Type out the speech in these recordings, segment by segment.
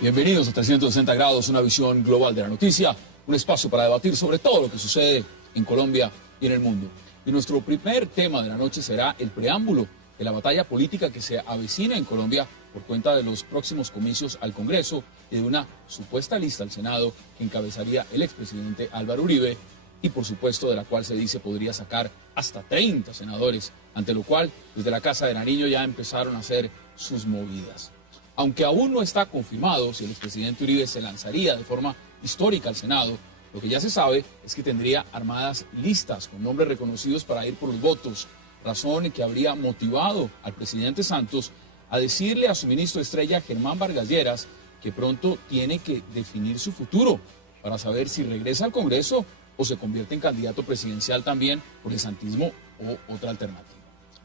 Bienvenidos a 360 grados, una visión global de la noticia, un espacio para debatir sobre todo lo que sucede en Colombia y en el mundo. Y nuestro primer tema de la noche será el preámbulo de la batalla política que se avecina en Colombia por cuenta de los próximos comicios al Congreso y de una supuesta lista al Senado que encabezaría el expresidente Álvaro Uribe y por supuesto de la cual se dice podría sacar hasta 30 senadores, ante lo cual desde la Casa de Nariño ya empezaron a hacer sus movidas. Aunque aún no está confirmado si el expresidente Uribe se lanzaría de forma histórica al Senado, lo que ya se sabe es que tendría armadas listas con nombres reconocidos para ir por los votos, razón que habría motivado al presidente Santos a decirle a su ministro estrella Germán Vargas Lleras que pronto tiene que definir su futuro para saber si regresa al Congreso o se convierte en candidato presidencial también por el santismo o otra alternativa.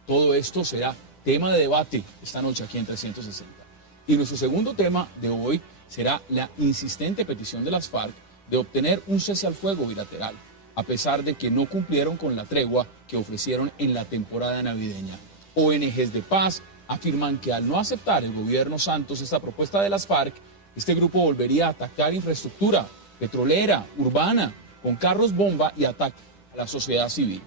Todo esto será tema de debate esta noche aquí en 360. Y nuestro segundo tema de hoy será la insistente petición de las FARC de obtener un cese al fuego bilateral, a pesar de que no cumplieron con la tregua que ofrecieron en la temporada navideña. ONGs de paz afirman que al no aceptar el gobierno Santos esta propuesta de las FARC, este grupo volvería a atacar infraestructura petrolera, urbana, con carros bomba y ataque a la sociedad civil.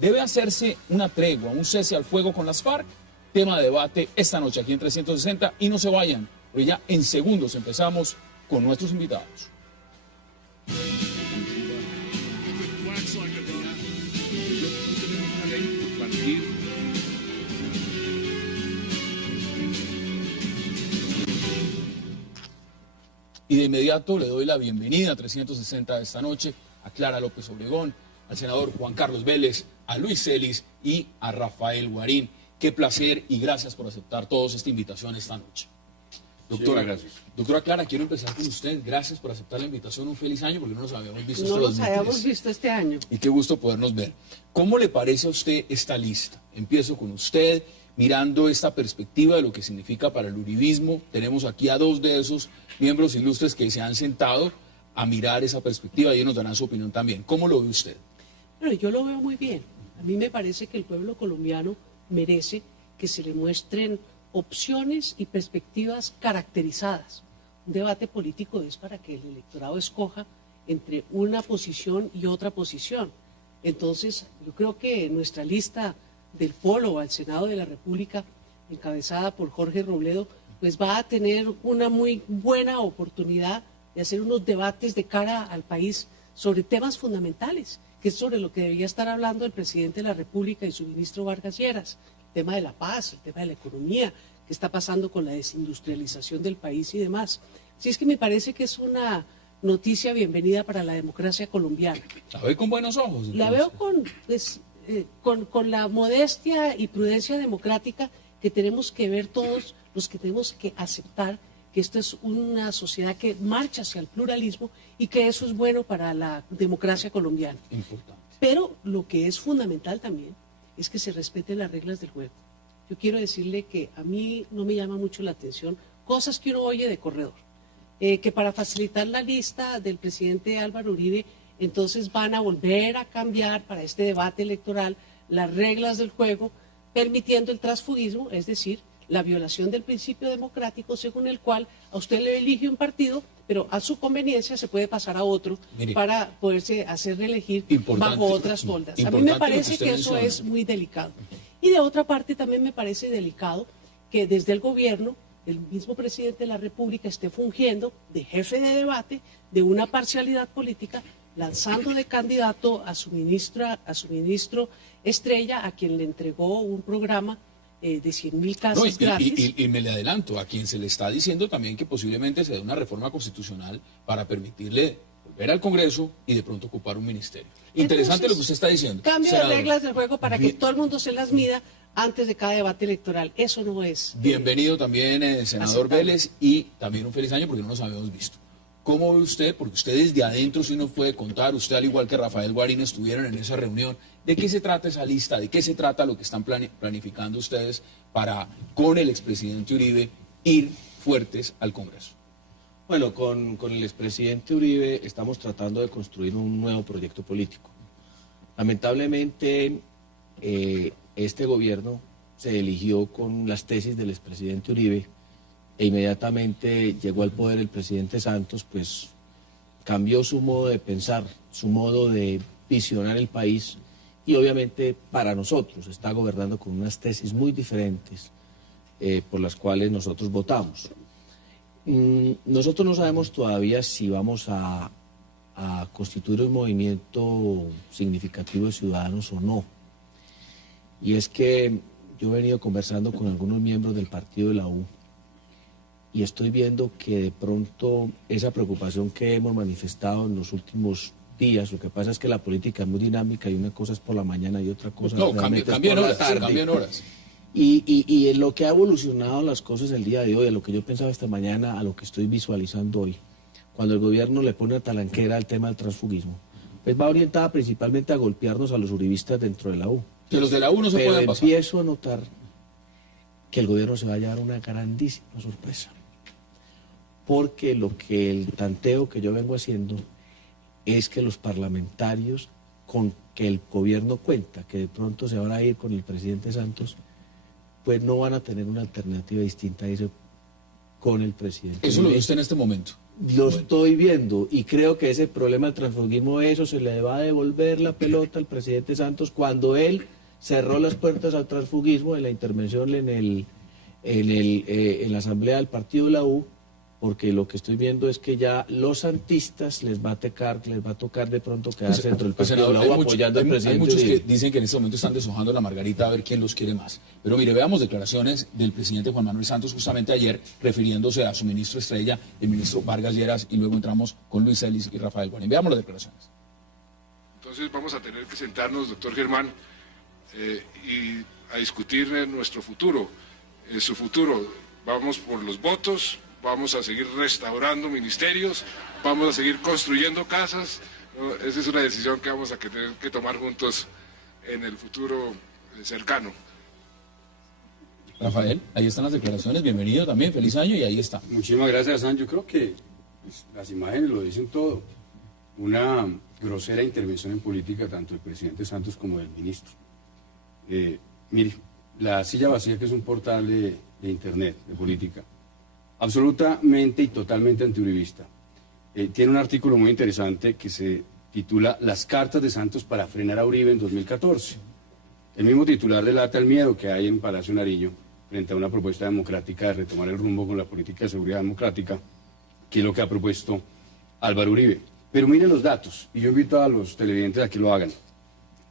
¿Debe hacerse una tregua, un cese al fuego con las FARC? Tema de debate esta noche aquí en 360 y no se vayan, porque ya en segundos empezamos con nuestros invitados. Y de inmediato le doy la bienvenida a 360 de esta noche a Clara López Obregón, al senador Juan Carlos Vélez, a Luis Celis y a Rafael Guarín. Qué placer y gracias por aceptar todos esta invitación esta noche. Doctora, sí, gracias. Doctora Clara, quiero empezar con usted. Gracias por aceptar la invitación. Un feliz año porque no nos habíamos visto. No nos habíamos visto este año. Y qué gusto podernos ver. ¿Cómo le parece a usted esta lista? Empiezo con usted, mirando esta perspectiva de lo que significa para el uribismo. Tenemos aquí a dos de esos miembros ilustres que se han sentado a mirar esa perspectiva y ellos nos darán su opinión también. ¿Cómo lo ve usted? Bueno, yo lo veo muy bien. A mí me parece que el pueblo colombiano merece que se le muestren opciones y perspectivas caracterizadas. Un debate político es para que el electorado escoja entre una posición y otra posición. Entonces, yo creo que nuestra lista del Polo al Senado de la República, encabezada por Jorge Robledo, pues va a tener una muy buena oportunidad de hacer unos debates de cara al país sobre temas fundamentales, que es sobre lo que debería estar hablando el presidente de la República y su ministro Vargas Lleras, el tema de la paz, el tema de la economía, qué está pasando con la desindustrialización del país y demás. Así es que me parece que es una noticia bienvenida para la democracia colombiana. ¿La ve con buenos ojos? Entonces? La veo con la modestia y prudencia democrática que tenemos que ver todos los que tenemos que aceptar que esto es una sociedad que marcha hacia el pluralismo y que eso es bueno para la democracia colombiana. Importante. Pero lo que es fundamental también es que se respeten las reglas del juego. Yo quiero decirle que a mí no me llama mucho la atención cosas que uno oye de corredor, que para facilitar la lista del presidente Álvaro Uribe, entonces van a volver a cambiar para este debate electoral las reglas del juego, permitiendo el transfugismo, es decir, la violación del principio democrático según el cual a usted le elige un partido, pero a su conveniencia se puede pasar a otro. Mire, para poderse hacer reelegir bajo otras toldas. A mí me parece que eso es muy delicado. Y de otra parte también me parece delicado que desde el gobierno el mismo presidente de la República esté fungiendo de jefe de debate de una parcialidad política, lanzando de candidato a su ministro estrella, a quien le entregó un programa de 100.000 casas gratis. Y me le adelanto, a quien se le está diciendo también que posiblemente se dé una reforma constitucional para permitirle volver al Congreso y de pronto ocupar un ministerio. Interesante. Entonces, lo que usted está diciendo. Cambio de reglas del juego para que todo el mundo se las mida antes de cada debate electoral. Eso no es... Bienvenido también, senador Vélez, y también un feliz año porque no nos habíamos visto. ¿Cómo ve usted? Porque usted desde adentro sí nos puede contar, usted al igual que Rafael Guarín estuvieron en esa reunión. ¿De qué se trata esa lista? ¿De qué se trata lo que están planificando ustedes para, con el expresidente Uribe, ir fuertes al Congreso? Bueno, con el expresidente Uribe estamos tratando de construir un nuevo proyecto político. Lamentablemente, este gobierno se eligió con las tesis del expresidente Uribe e inmediatamente llegó al poder el presidente Santos, pues cambió su modo de pensar, su modo de visionar el país y obviamente para nosotros está gobernando con unas tesis muy diferentes por las cuales nosotros votamos. Nosotros no sabemos todavía si vamos a constituir un movimiento significativo de ciudadanos o no. Y es que yo he venido conversando con algunos miembros del partido de la U y estoy viendo que de pronto esa preocupación que hemos manifestado en los últimos días, lo que pasa es que la política es muy dinámica y una cosa es por la mañana y otra cosa cambian horas. Y en lo que ha evolucionado las cosas el día de hoy, a lo que yo pensaba esta mañana, a lo que estoy visualizando hoy, cuando el gobierno le pone una talanquera al tema del transfugismo, pues va orientada principalmente a golpearnos a los uribistas dentro de la U. Que los de la U no se pueden pasar. Empiezo a notar que el gobierno se va a llevar una grandísima sorpresa, porque lo que el tanteo que yo vengo haciendo es que los parlamentarios con que el gobierno cuenta, que de pronto se van a ir con el presidente Santos, pues no van a tener una alternativa distinta a eso con el presidente. Eso lo ve usted en este momento. Lo estoy viendo y creo que ese problema del transfugismo, eso se le va a devolver la pelota al presidente Santos cuando él cerró las puertas al transfugismo en la intervención en la asamblea del partido de la U, porque lo que estoy viendo es que ya los santistas les va a tocar de pronto quedarse dentro del partido de la U apoyando al presidente. Hay muchos que dicen que en este momento están deshojando la margarita a ver quién los quiere más. Pero mire, veamos declaraciones del presidente Juan Manuel Santos justamente ayer, refiriéndose a su ministro estrella, el ministro Vargas Lleras, y luego entramos con Luis Celis y Rafael Guarín. Veamos las declaraciones. Entonces vamos a tener que sentarnos, doctor Germán, y a discutir nuestro futuro, su futuro. Vamos por los votos, vamos a seguir restaurando ministerios, vamos a seguir construyendo casas. Esa es una decisión que vamos a tener que tomar juntos en el futuro cercano. Rafael, ahí están las declaraciones, bienvenido también, feliz año y ahí está. Muchísimas gracias, San. Yo creo que pues, las imágenes lo dicen todo. Una grosera intervención en política tanto del presidente Santos como del ministro. Mire, La Silla Vacía, que es un portal de internet, de política, absolutamente y totalmente antiuribista. Tiene un artículo muy interesante que se titula Las cartas de Santos para frenar a Uribe en 2014. El mismo titular delata el miedo que hay en Palacio Nariño frente a una propuesta democrática de retomar el rumbo con la política de seguridad democrática, que es lo que ha propuesto Álvaro Uribe. Pero miren los datos, y yo invito a los televidentes a que lo hagan.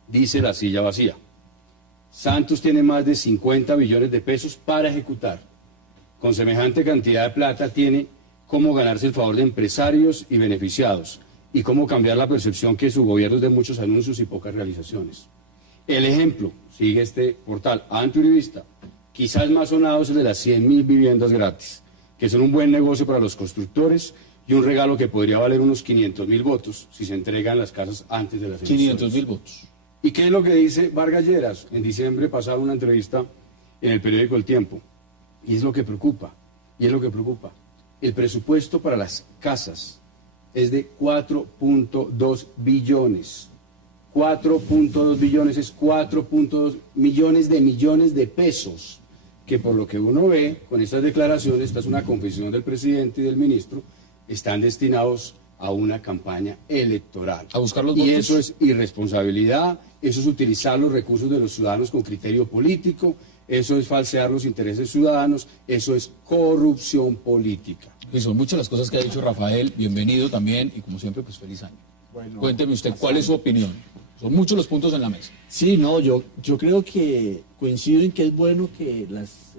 Dice La Silla Vacía: Santos tiene más de 50 billones de pesos para ejecutar. Con semejante cantidad de plata tiene cómo ganarse el favor de empresarios y beneficiados y cómo cambiar la percepción que su gobierno es de muchos anuncios y pocas realizaciones. El ejemplo, sigue este portal antiuribista, quizás más sonado es el de las 100.000 viviendas gratis, que son un buen negocio para los constructores y un regalo que podría valer unos 500.000 votos si se entregan las casas antes de las elecciones. 500.000 votos. ¿Y qué es lo que dice Vargas Lleras? En diciembre pasaba una entrevista en el periódico El Tiempo. Y es lo que preocupa, El presupuesto para las casas es de 4.2 billones. 4.2 billones es 4.2 millones de pesos, que por lo que uno ve con estas declaraciones, esta es una confesión del presidente y del ministro, están destinados a una campaña electoral. A buscar los y votos. Eso es irresponsabilidad, eso es utilizar los recursos de los ciudadanos con criterio político, eso es falsear los intereses ciudadanos, eso es corrupción política. Y son muchas las cosas que ha dicho Rafael, bienvenido también, y como siempre, pues feliz año. Bueno, cuénteme usted, ¿cuál es su opinión? Son muchos los puntos en la mesa. Sí, no, yo creo que coincido en que es bueno que las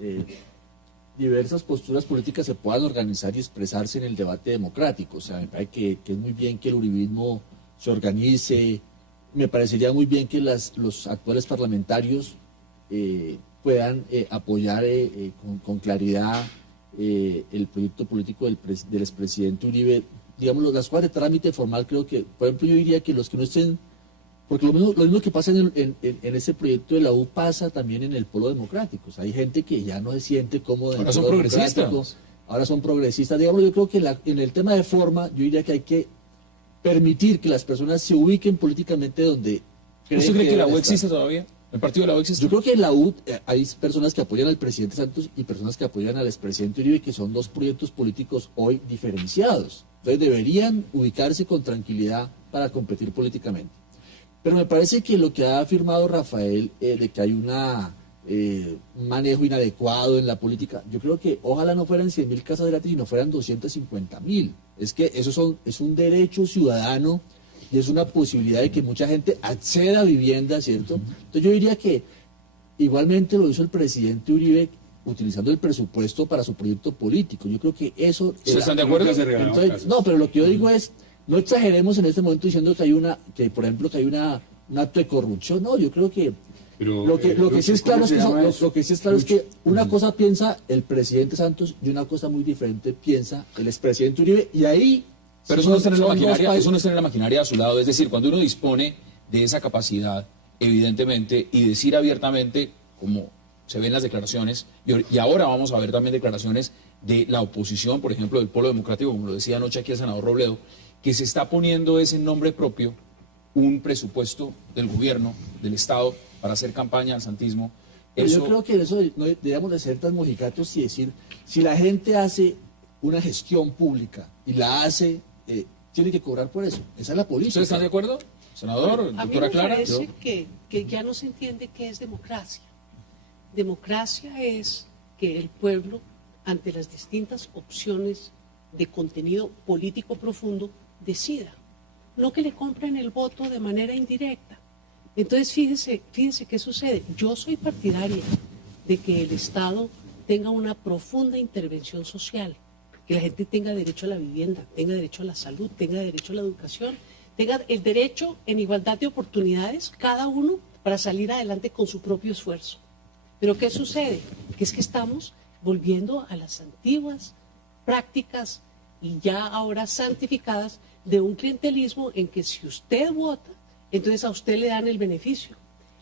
diversas posturas políticas se puedan organizar y expresarse en el debate democrático. O sea, me parece que es muy bien que el uribismo se organice, me parecería muy bien que los actuales parlamentarios puedan apoyar con claridad el proyecto político del expresidente Uribe. Digamos, las cosas de trámite formal, creo que, por ejemplo, yo diría que los que no estén, porque lo mismo que pasa en ese proyecto de la U pasa también en el polo democrático. O sea, hay gente que ya no se siente cómoda. Ahora son progresistas. Ahora son progresistas. Digamos, yo creo que en el tema de forma, yo diría que hay que permitir que las personas se ubiquen políticamente donde ¿Usted cree que la U existe todavía? ¿El partido de la U existe? Yo creo que en la U hay personas que apoyan al presidente Santos y personas que apoyan al expresidente Uribe, que son dos proyectos políticos hoy diferenciados. Entonces deberían ubicarse con tranquilidad para competir políticamente. Pero me parece que lo que ha afirmado Rafael, de que hay un manejo inadecuado en la política, yo creo que ojalá no fueran 100.000 casas gratis, sino fueran 250.000. Es que es un derecho ciudadano y es una posibilidad de que mucha gente acceda a vivienda, ¿cierto? Entonces yo diría que igualmente lo hizo el presidente Uribe utilizando el presupuesto para su proyecto político. Yo creo que eso... ¿Están de acuerdo? Entonces, no, pero lo que yo digo es, no exageremos en este momento diciendo que hay por ejemplo, que hay un acto de corrupción. No, yo creo que Pero, lo que sí es claro es que una Ujú. cosa piensa el presidente Santos y una cosa muy diferente piensa el expresidente Uribe, y ahí... Pero eso no está en la maquinaria, eso no está en la maquinaria a su lado. Es decir, cuando uno dispone de esa capacidad, evidentemente, y decir abiertamente, como se ven las declaraciones, y ahora vamos a ver también declaraciones de la oposición, por ejemplo, del Polo Democrático, como lo decía anoche aquí el senador Robledo, que se está poniendo ese nombre propio un presupuesto del gobierno, del Estado, para hacer campaña al santismo. Pero yo creo que eso no debemos de ser tan mojigatos y decir, si la gente hace una gestión pública y la hace, tiene que cobrar por eso. Esa es la política. ¿Ustedes están de acuerdo, senador, A mí doctora me Clara? parece que ya no se entiende qué es democracia. Democracia es que el pueblo, ante las distintas opciones de contenido político profundo, decida. No que le compren el voto de manera indirecta. Entonces, fíjense qué sucede. Yo soy partidaria de que el Estado tenga una profunda intervención social, que la gente tenga derecho a la vivienda, tenga derecho a la salud, tenga derecho a la educación, tenga el derecho en igualdad de oportunidades, cada uno para salir adelante con su propio esfuerzo. Pero ¿qué sucede? Que es que estamos volviendo a las antiguas prácticas y ya ahora santificadas de un clientelismo en que si usted vota, entonces a usted le dan el beneficio.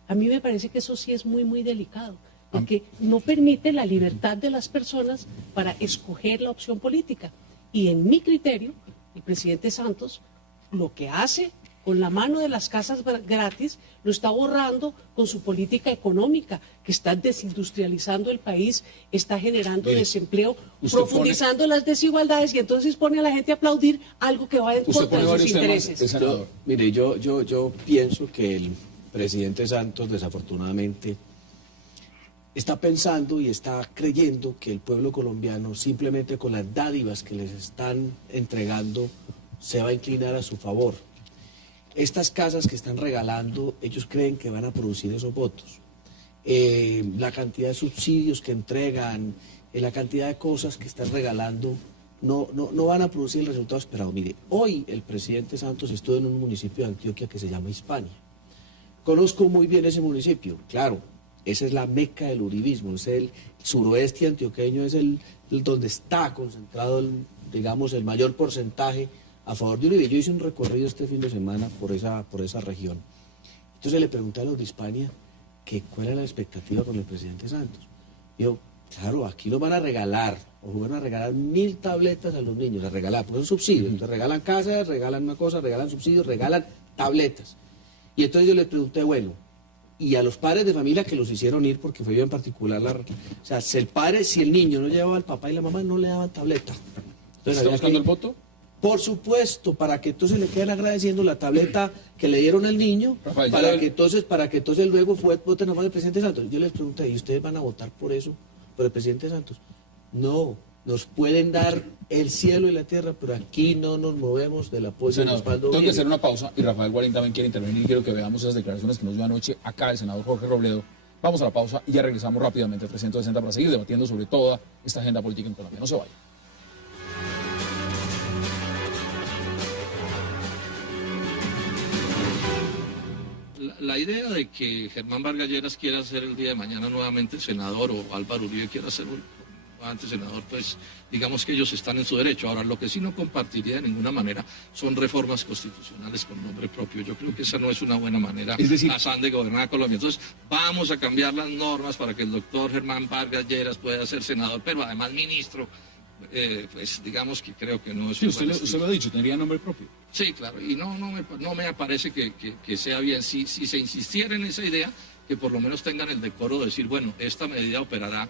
A mí me parece que eso sí es muy, muy delicado, porque no permite la libertad de las personas para escoger la opción política. Y en mi criterio, el presidente Santos lo que hace con la mano de las casas gratis lo está borrando con su política económica, que está desindustrializando el país, está generando desempleo, profundizando las desigualdades, y entonces pone a la gente a aplaudir algo que va en contra de sus intereses. Mire, yo pienso que el presidente Santos, desafortunadamente, está pensando y está creyendo que el pueblo colombiano, simplemente con las dádivas que les están entregando, se va a inclinar a su favor. Estas casas que están regalando, ellos creen que van a producir esos votos. La cantidad de subsidios que entregan, la cantidad de cosas que están regalando, no van a producir el resultado esperado. Mire, hoy el presidente Santos estuvo en un municipio de Antioquia que se llama Hispania. Conozco muy bien ese municipio, claro, esa es la meca del uribismo, es el suroeste antioqueño, es el donde está concentrado, digamos, el mayor porcentaje a favor de Uribe. Yo hice un recorrido este fin de semana por esa región. Entonces le pregunté a los de Hispania que cuál era la expectativa con el presidente Santos. Dijo, claro, aquí nos van a regalar, o van a regalar 1.000 tabletas a los niños, a regalar, porque son subsidios. Entonces regalan casas, regalan una cosa, regalan subsidios, regalan tabletas. Y entonces yo le pregunté, bueno, y a los padres de familia que los hicieron ir, porque fue yo en particular, o sea, si el niño no llevaba al papá y la mamá, no le daban tableta. Entonces, ¿está buscando el voto? Por supuesto, para que entonces le queden agradeciendo la tableta que le dieron al niño, Rafael, para que entonces luego voten a favor del presidente Santos. Yo les pregunté, ¿y ustedes van a votar por eso, por el presidente Santos? No, nos pueden dar el cielo y la tierra, pero aquí no nos movemos del apoyo del Senador, respaldo. tengo que hacer una pausa y Rafael Guarín también quiere intervenir y quiero que veamos esas declaraciones que nos dio anoche acá el senador Jorge Robledo. Vamos a la pausa y ya regresamos rápidamente a 360 para seguir debatiendo sobre toda esta agenda política en Colombia. No se vayan. La idea de que Germán Vargas Lleras quiera ser el día de mañana nuevamente senador o Álvaro Uribe quiera ser nuevamente senador, pues digamos que ellos están en su derecho. Ahora, lo que sí no compartiría de ninguna manera son reformas constitucionales con nombre propio. Yo creo que esa no es una buena manera de gobernar Colombia. Entonces, vamos a cambiar las normas para que el doctor Germán Vargas Lleras pueda ser senador, pero además ministro. pues digamos que creo que no es... Sí, usted lo ha dicho, tendría nombre propio. Sí, claro, y no me parece que sea bien. Si se insistiera en esa idea, que por lo menos tengan el decoro de decir, bueno, esta medida operará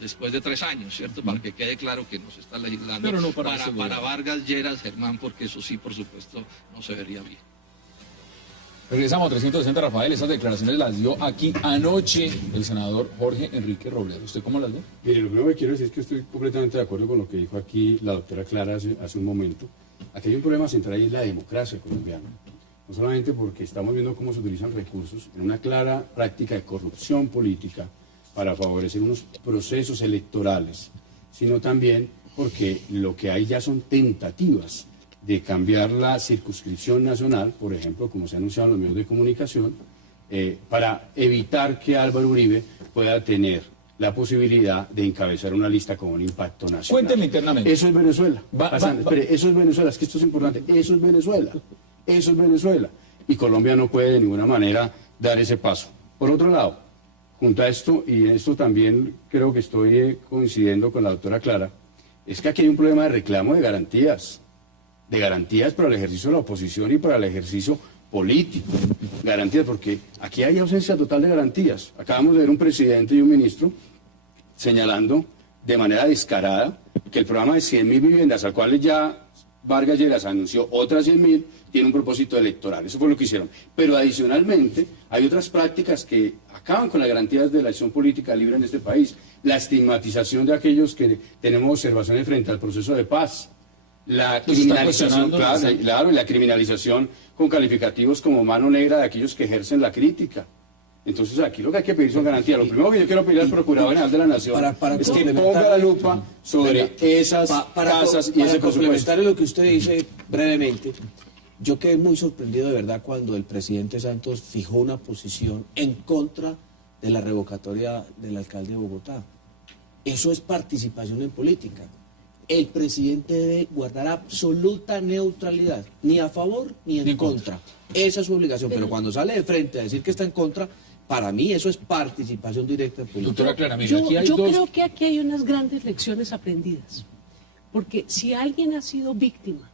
después de 3 años, ¿cierto? Para que quede claro que no se está legislando Pero no para Vargas Lleras, Germán, porque eso sí, por supuesto, no se vería bien. Regresamos a 360, Rafael. Esas declaraciones las dio aquí anoche el senador Jorge Enrique Robledo. ¿Usted cómo las ve? Mire, lo primero que quiero decir es que estoy completamente de acuerdo con lo que dijo aquí la doctora Clara hace un momento. Aquí hay un problema central y es la democracia colombiana. No solamente porque estamos viendo cómo se utilizan recursos en una clara práctica de corrupción política para favorecer unos procesos electorales, sino también porque lo que hay ya son tentativas de cambiar la circunscripción nacional, por ejemplo, como se ha anunciado en los medios de comunicación, para evitar que Álvaro Uribe pueda tener la posibilidad de encabezar una lista con un impacto nacional. Cuénteme internamente. Eso es Venezuela. Espere, eso es Venezuela, es que esto es importante. Eso es Venezuela. Eso es Venezuela. Y Colombia no puede de ninguna manera dar ese paso. Por otro lado, junto a esto, y en esto también creo que estoy coincidiendo con la doctora Clara, es que aquí hay un problema de reclamo de garantías para el ejercicio de la oposición y para el ejercicio político. Garantías, porque aquí hay ausencia total de garantías. Acabamos de ver un presidente y un ministro señalando de manera descarada que el programa de 100.000 viviendas, al cual ya Vargas Lleras anunció otras 100.000, tiene un propósito electoral. Eso fue lo que hicieron. Pero adicionalmente hay otras prácticas que acaban con las garantías de la acción política libre en este país. La estigmatización de aquellos que tenemos observaciones frente al proceso de paz. La criminalización, claro, y la criminalización con calificativos como mano negra de aquellos que ejercen la crítica. Entonces aquí lo que hay que pedir son garantías. Lo primero que yo quiero pedir al Procurador General de la Nación es que ponga la lupa sobre esas casas y ese presupuesto. Para complementar lo que usted dice brevemente, yo quedé muy sorprendido de verdad cuando el presidente Santos fijó una posición en contra de la revocatoria del alcalde de Bogotá. Eso es participación en política. El presidente debe guardar absoluta neutralidad, ni a favor ni en contra. Esa es su obligación, pero cuando sale de frente a decir que está en contra, para mí eso es participación directa en política. Doctora Clara, mire, yo creo que aquí hay unas grandes lecciones aprendidas, porque si alguien ha sido víctima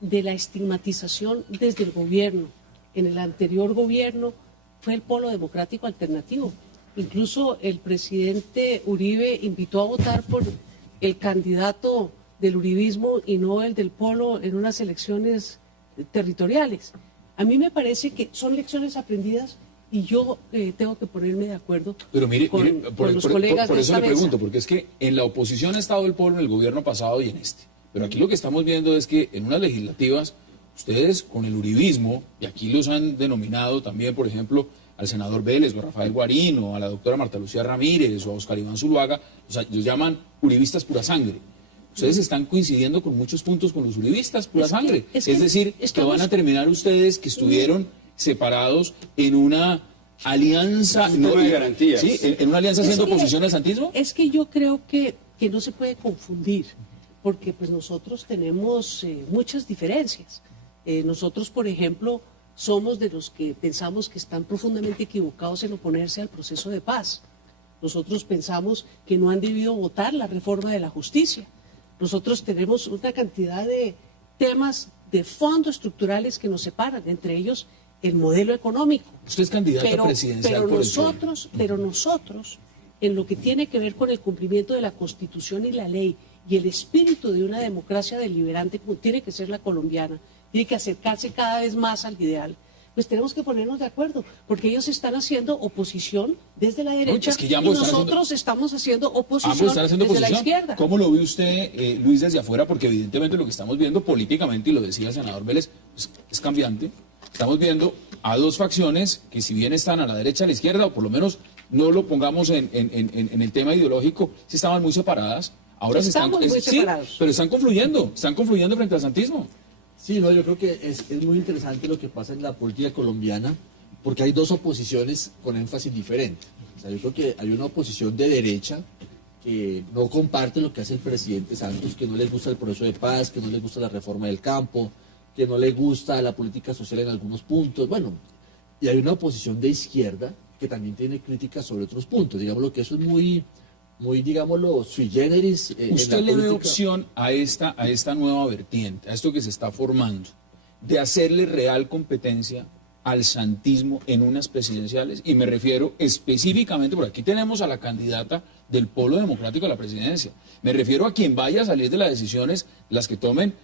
de la estigmatización desde el gobierno, en el anterior gobierno, fue el Polo Democrático Alternativo. Incluso el presidente Uribe invitó a votar por el candidato del uribismo y no el del Polo en unas elecciones territoriales. A mí me parece que son lecciones aprendidas y yo tengo que ponerme de acuerdo con los colegas por de eso esta le mesa. pregunto, porque es que en la oposición ha estado el Polo en el gobierno pasado y en este. Pero aquí lo que estamos viendo es que en unas legislativas, ustedes con el uribismo, y aquí los han denominado también, por ejemplo, al senador Vélez, o a Rafael Guarino, a la doctora Marta Lucía Ramírez, o a Oscar Iván Zuluaga, o sea, los llaman uribistas pura sangre. Ustedes están coincidiendo con muchos puntos con los uribistas pura sangre. Es decir, que van a terminar ustedes que estuvieron separados en una alianza... No hay garantías. Sí, en una alianza haciendo oposición al santismo. Es que yo creo que no se puede confundir, porque pues nosotros tenemos muchas diferencias. Nosotros, por ejemplo, somos de los que pensamos que están profundamente equivocados en oponerse al proceso de paz. Nosotros pensamos que no han debido votar la reforma de la justicia. Nosotros tenemos una cantidad de temas de fondo estructurales que nos separan, entre ellos el modelo económico. Usted es candidata presidencial por el POL. Pero nosotros, en lo que tiene que ver con el cumplimiento de la Constitución y la ley y el espíritu de una democracia deliberante, como tiene que ser la colombiana, tiene que acercarse cada vez más al ideal, pues tenemos que ponernos de acuerdo, porque ellos están haciendo oposición desde la derecha y nosotros estamos haciendo oposición desde la izquierda. ¿Cómo lo ve usted, Luis, desde afuera? Porque evidentemente lo que estamos viendo políticamente, y lo decía el senador Vélez, pues, es cambiante. Estamos viendo a dos facciones que si bien están a la derecha, a la izquierda, o por lo menos no lo pongamos en el tema ideológico, sí estaban muy separadas. Ahora estamos muy separados. Sí, pero están confluyendo frente al santismo. Sí, no, yo creo que es muy interesante lo que pasa en la política colombiana, porque hay dos oposiciones con énfasis diferente. O sea, yo creo que hay una oposición de derecha que no comparte lo que hace el presidente Santos, que no les gusta el proceso de paz, que no les gusta la reforma del campo, que no les gusta la política social en algunos puntos. Bueno, y hay una oposición de izquierda que también tiene críticas sobre otros puntos. Digamos lo que eso es muy digámoslo, sui generis. ¿Usted le ve opción a esta nueva vertiente, a esto que se está formando, de hacerle real competencia al santismo en unas presidenciales? Y me refiero específicamente, por aquí tenemos a la candidata del Polo Democrático a la presidencia. Me refiero a quien vaya a salir de las decisiones, las que tomen,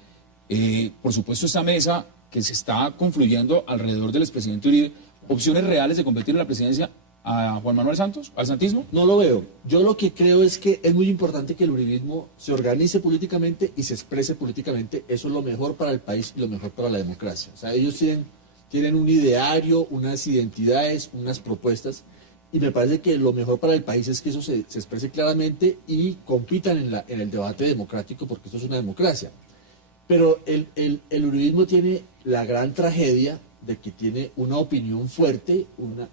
por supuesto, esta mesa que se está confluyendo alrededor del expresidente Uribe, opciones reales de competir en la presidencia a Juan Manuel Santos, al santismo. No lo veo. Yo lo que creo es que es muy importante que el uribismo se organice políticamente y se exprese políticamente. Eso es lo mejor para el país y lo mejor para la democracia. O sea, ellos tienen un ideario, unas identidades, unas propuestas, y me parece que lo mejor para el país es que eso se exprese claramente y compitan en el debate democrático, porque esto es una democracia. Pero el uribismo tiene la gran tragedia de que tiene una opinión fuerte,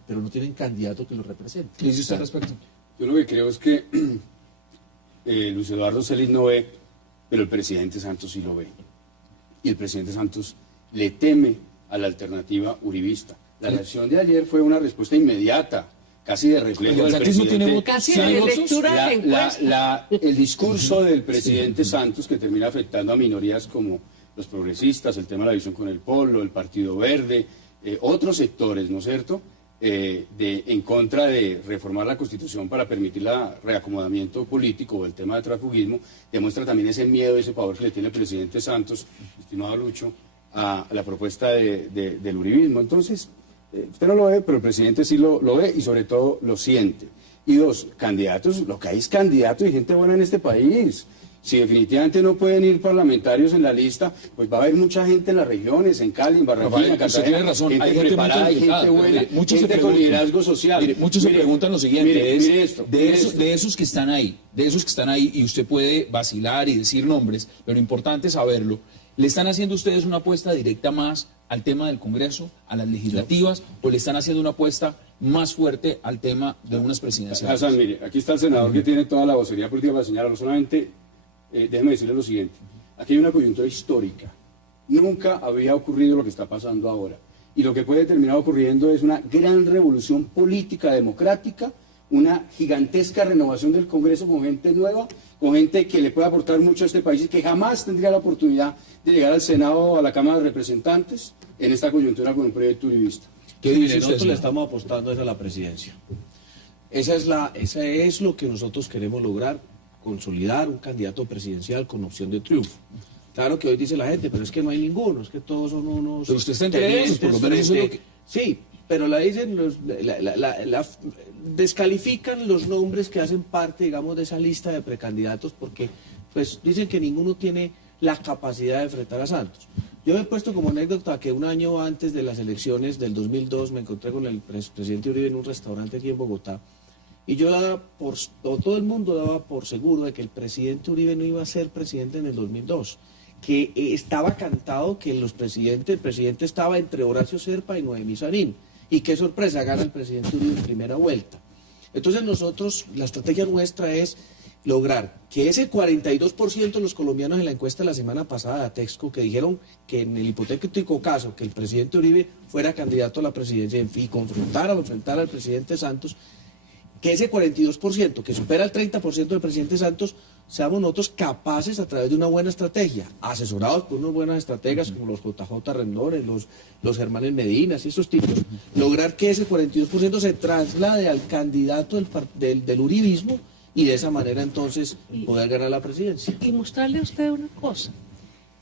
pero no tienen candidato que lo represente. ¿Qué dice usted al respecto? Yo lo que creo es que Luis Eduardo Celis no ve, pero el presidente Santos sí lo ve. Y el presidente Santos le teme a la alternativa uribista. La reacción de ayer fue una respuesta inmediata, casi de reflejo del presidente. Casi de lectura de encuesta. El discurso del presidente Santos, que termina afectando a minorías como los progresistas, el tema de la visión con el Polo, el Partido Verde, otros sectores, ¿no es cierto?, en contra de reformar la Constitución para permitir el reacomodamiento político o el tema de transfugismo, demuestra también ese miedo, ese pavor que le tiene el presidente Santos, estimado Lucho, a la propuesta del uribismo. Entonces, usted no lo ve, pero el presidente sí lo ve y sobre todo lo siente. Y dos, candidatos, lo que hay es candidatos y gente buena en este país. Si definitivamente no pueden ir parlamentarios en la lista, pues va a haber mucha gente en las regiones, en Cali, en Barranquilla, en Cartagena. Tiene razón, gente hay gente preparada, hay gente buena, gente con liderazgo social. Muchos se preguntan lo siguiente, de esos que están ahí, y usted puede vacilar y decir nombres, pero importante saberlo, ¿le están haciendo ustedes una apuesta directa más al tema del Congreso, a las legislativas, o le están haciendo una apuesta más fuerte al tema de unas presidenciales? Hassan, mire, aquí está el senador que tiene toda la vocería política para señalarlo. Solamente, déjeme decirle lo siguiente, aquí hay una coyuntura histórica. Nunca había ocurrido lo que está pasando ahora. Y lo que puede terminar ocurriendo es una gran revolución política democrática, una gigantesca renovación del Congreso con gente nueva, con gente que le puede aportar mucho a este país y que jamás tendría la oportunidad de llegar al Senado o a la Cámara de Representantes en esta coyuntura con un proyecto uribista. ¿Qué dice usted? Nosotros le estamos apostando a la presidencia. Esa es lo que nosotros queremos lograr, consolidar un candidato presidencial con opción de triunfo. Claro que hoy dice la gente, pero es que no hay ninguno, es que todos son unos... Pero usted está entre esos, por lo menos eso es lo que... Sí, pero descalifican los nombres que hacen parte, digamos, de esa lista de precandidatos porque pues dicen que ninguno tiene la capacidad de enfrentar a Santos. Yo me he puesto como anécdota que un año antes de las elecciones del 2002 me encontré con el presidente Uribe en un restaurante aquí en Bogotá y yo todo el mundo daba por seguro de que el presidente Uribe no iba a ser presidente en el 2002, que estaba cantado que el presidente estaba entre Horacio Serpa y Noemí Sanín. Y qué sorpresa, gana el presidente Uribe en primera vuelta. Entonces nosotros, la estrategia nuestra es lograr que ese 42% de los colombianos en la encuesta de la semana pasada de Atexco, que dijeron que en el hipotético caso que el presidente Uribe fuera candidato a la presidencia y enfrentar al presidente Santos, que ese 42%, que supera el 30% del presidente Santos, seamos nosotros capaces a través de una buena estrategia, asesorados por unos buenos estrategas como los JJ Rendores, los Germanes Medinas y esos tipos, lograr que ese 42% se traslade al candidato del uribismo y de esa manera entonces poder ganar la presidencia. Y mostrarle a usted una cosa,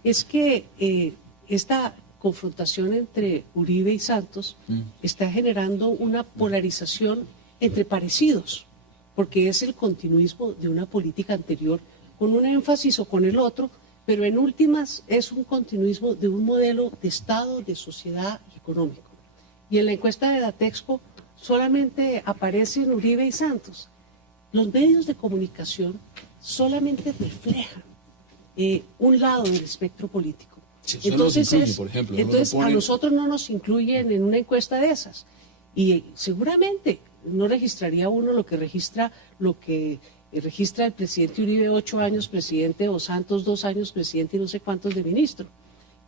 es que esta confrontación entre Uribe y Santos está generando una polarización entre parecidos, porque es el continuismo de una política anterior con un énfasis o con el otro, pero en últimas es un continuismo de un modelo de Estado, de sociedad y económico. Y en la encuesta de Datexco solamente aparecen Uribe y Santos. Los medios de comunicación solamente reflejan un lado del espectro político. Sí, entonces a nosotros no nos incluyen en una encuesta de esas. Y seguramente no registraría uno lo que registra el presidente Uribe 8 años presidente o Santos 2 años presidente y no sé cuántos de ministro.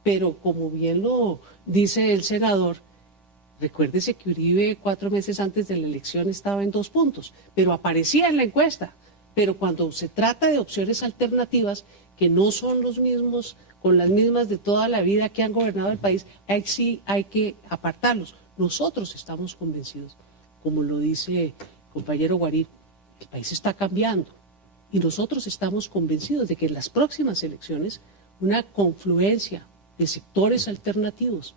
Pero como bien lo dice el senador, recuérdese que Uribe 4 meses antes de la elección estaba en 2 puntos, pero aparecía en la encuesta. Pero cuando se trata de opciones alternativas que no son los mismos, con las mismas de toda la vida que han gobernado el país, ahí sí hay que apartarlos. Nosotros estamos convencidos, como lo dice el compañero Guarín, el país está cambiando y nosotros estamos convencidos de que en las próximas elecciones una confluencia de sectores alternativos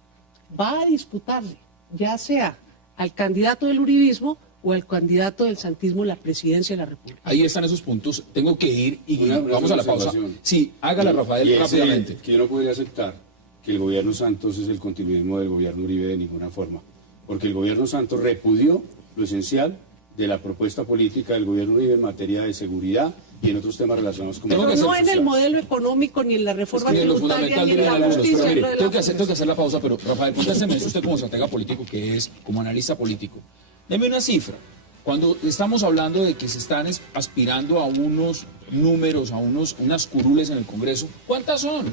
va a disputarle, ya sea al candidato del uribismo o al candidato del santismo la presidencia de la República. Ahí están esos puntos. Tengo que ir y Una vamos a la pausa. observación. Sí, hágala, Rafael, Y rápidamente. que yo no podría aceptar que el gobierno Santos es el continuismo del gobierno Uribe de ninguna forma, porque el gobierno Santos repudió lo esencial de la propuesta política del gobierno Uribe en materia de seguridad y en otros temas relacionados con Tengo la que Pero no hacer en el modelo económico, ni en la reforma Es que lo tributaria, fundamental ni en de la una justicia. pero mire, ni en la tengo que hacer la pausa, pero Rafael, contésteme eso usted como estratega político que es, como analista político. Deme una cifra. Cuando estamos hablando de que se están aspirando a unos números, a unas curules en el Congreso, ¿cuántas son?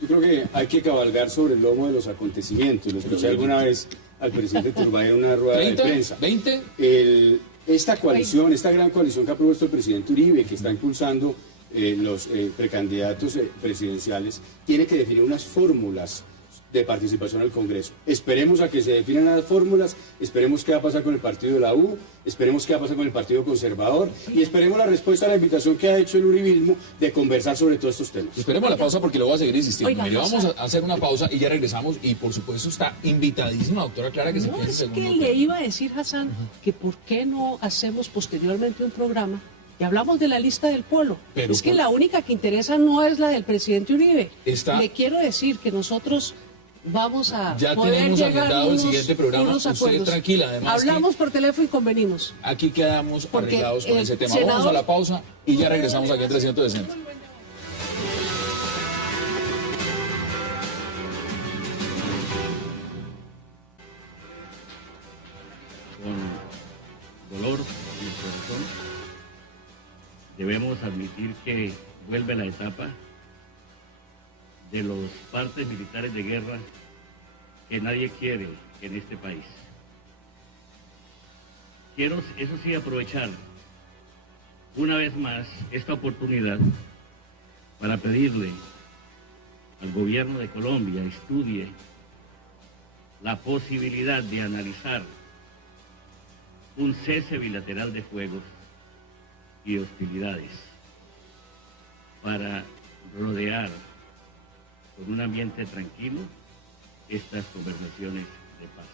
Yo creo que hay que cabalgar sobre el lomo de los acontecimientos. Lo escuché alguna vez al presidente Turbay en una rueda de ¿30? prensa. ¿20? Esta coalición, esta gran coalición que ha propuesto el presidente Uribe, que está impulsando los precandidatos presidenciales, tiene que definir unas fórmulas de participación al Congreso. Esperemos a que se definan las fórmulas, esperemos qué va a pasar con el partido de la U, esperemos qué va a pasar con el Partido Conservador y esperemos la respuesta a la invitación que ha hecho el uribismo de conversar sobre todos estos temas. Esperemos la pausa porque lo voy a seguir insistiendo. Oiga, Mire, Rosa. vamos a hacer una pausa y ya regresamos y por supuesto está invitadísima doctora Clara que se No, quede es que segundo le tema. iba a decir, Hassan, que por qué no hacemos posteriormente un programa y hablamos de la lista del pueblo. Pero es que por- la única que interesa no es la del presidente Uribe. Está- Le quiero decir que nosotros vamos a Ya poder tenemos llegar agendado el unos- siguiente programa. unos Usted acuerdos. tranquila, además que- Hablamos por teléfono y convenimos. Aquí quedamos Porque arreglados con el ese tema. senador- Vamos a la pausa y ya regresamos aquí en 300 Decente. Con dolor en el corazón, debemos admitir que vuelve la etapa de los partes militares de guerra que nadie quiere en este país. Quiero, eso sí, aprovechar una vez más esta oportunidad para pedirle al gobierno de Colombia estudie la posibilidad de analizar un cese bilateral de fuegos y hostilidades para rodear con un ambiente tranquilo estas conversaciones de paz.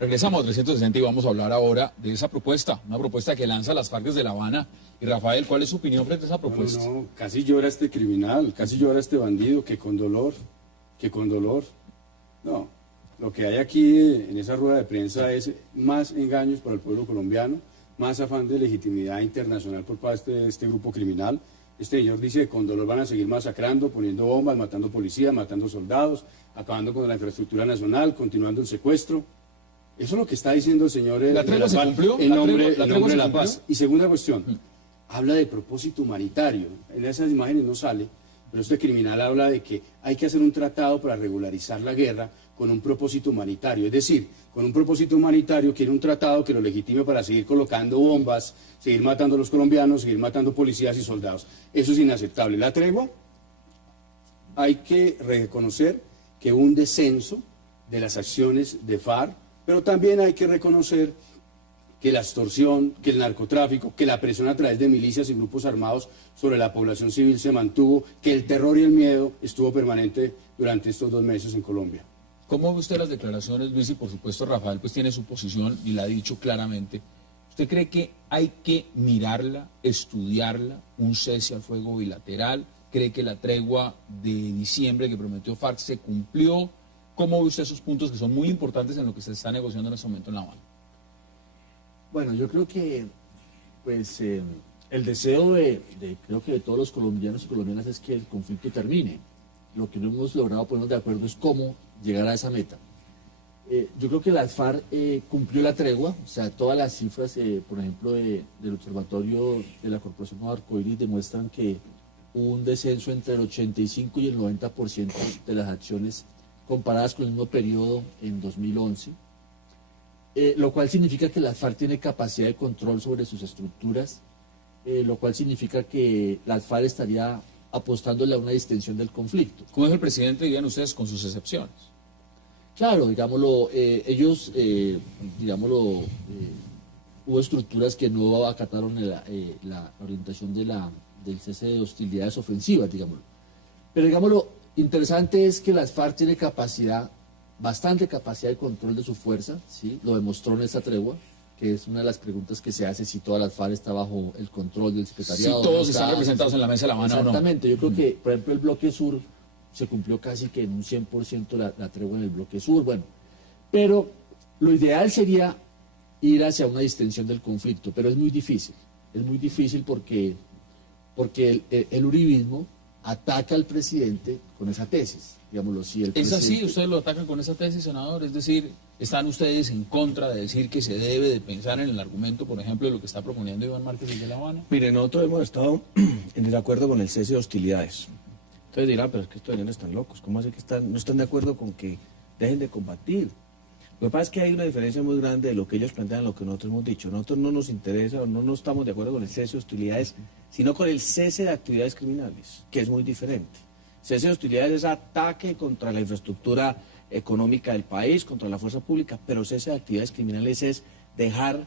Regresamos a 360 y vamos a hablar ahora de esa propuesta, una propuesta que lanza las FARC desde La Habana. Y Rafael, ¿cuál es su opinión frente a esa propuesta? No, casi llora este criminal, casi llora este bandido, que con dolor. No, lo que hay aquí en esa rueda de prensa es más engaños para el pueblo colombiano, más afán de legitimidad internacional por parte de este grupo criminal. Este señor dice que con dolor van a seguir masacrando, poniendo bombas, matando policías, matando soldados, acabando con la infraestructura nacional, continuando el secuestro. Eso es lo que está diciendo el señor ¿La tregua se cumplió? en ¿La nombre, tregua- la en tregua nombre se de la cumplió? paz. Y segunda cuestión, habla de propósito humanitario. En esas imágenes no sale, pero este criminal habla de que hay que hacer un tratado para regularizar la guerra con un propósito humanitario. Es decir, con un propósito humanitario quiere un tratado que lo legitime para seguir colocando bombas, seguir matando a los colombianos, seguir matando policías y soldados. Eso es inaceptable. La tregua, hay que reconocer que hubo un descenso de las acciones de FARC, pero también hay que reconocer que la extorsión, que el narcotráfico, que la presión a través de milicias y grupos armados sobre la población civil se mantuvo, que el terror y el miedo estuvo permanente durante estos 2 meses en Colombia. ¿Cómo ve usted las declaraciones, Luis? Y por supuesto Rafael pues tiene su posición y la ha dicho claramente. ¿Usted cree que hay que mirarla, estudiarla, un cese al fuego bilateral? ¿Cree que la tregua de diciembre que prometió FARC se cumplió? ¿Cómo ve usted esos puntos que son muy importantes en lo que se está negociando en este momento en La Habana? Bueno, yo creo que pues el deseo creo que de todos los colombianos y colombianas es que el conflicto termine. Lo que no hemos logrado ponernos de acuerdo es cómo llegar a esa meta. Yo creo que la FARC cumplió la tregua, o sea, todas las cifras, por ejemplo, del observatorio de la Corporación Arcoiris demuestran que hubo un descenso entre el 85 y el 90% de las acciones comparadas con el mismo periodo en 2011. Lo cual significa que la FARC tiene capacidad de control sobre sus estructuras, lo cual significa que las FARC estaría apostándole a una distensión del conflicto. ¿Cómo es el presidente, dirían ustedes, con sus excepciones? Claro, digámoslo, ellos, hubo estructuras que no acataron la orientación del cese de hostilidades ofensivas, digámoslo. Pero, digámoslo, interesante es que las FARC tienen bastante capacidad de control de su fuerza, ¿sí? Lo demostró en esta tregua, que es una de las preguntas que se hace si toda la FARC está bajo el control del secretariado. Si todos están representados en la mesa de La Habana o no. Exactamente, yo creo que, por ejemplo, el bloque sur se cumplió casi que en un 100% la tregua en el bloque sur, bueno. Pero lo ideal sería ir hacia una distensión del conflicto, pero es muy difícil porque el uribismo ataca al presidente con esa tesis, digámoslo así. ¿Es así? ¿Ustedes lo atacan con esa tesis, senador? Es decir, ¿están ustedes en contra de decir que se debe de pensar en el argumento, por ejemplo, de lo que está proponiendo Iván Márquez desde La Habana? Mire, nosotros hemos estado en desacuerdo con el cese de hostilidades. Entonces dirán, pero es que estos señores están locos, ¿cómo hace que no están de acuerdo con que dejen de combatir? Lo que pasa es que hay una diferencia muy grande de lo que ellos plantean y lo que nosotros hemos dicho. Nosotros no nos interesa o no estamos de acuerdo con el cese de hostilidades, sino con el cese de actividades criminales, que es muy diferente. Cese de hostilidades es ataque contra la infraestructura económica del país, contra la fuerza pública, pero cese de actividades criminales es dejar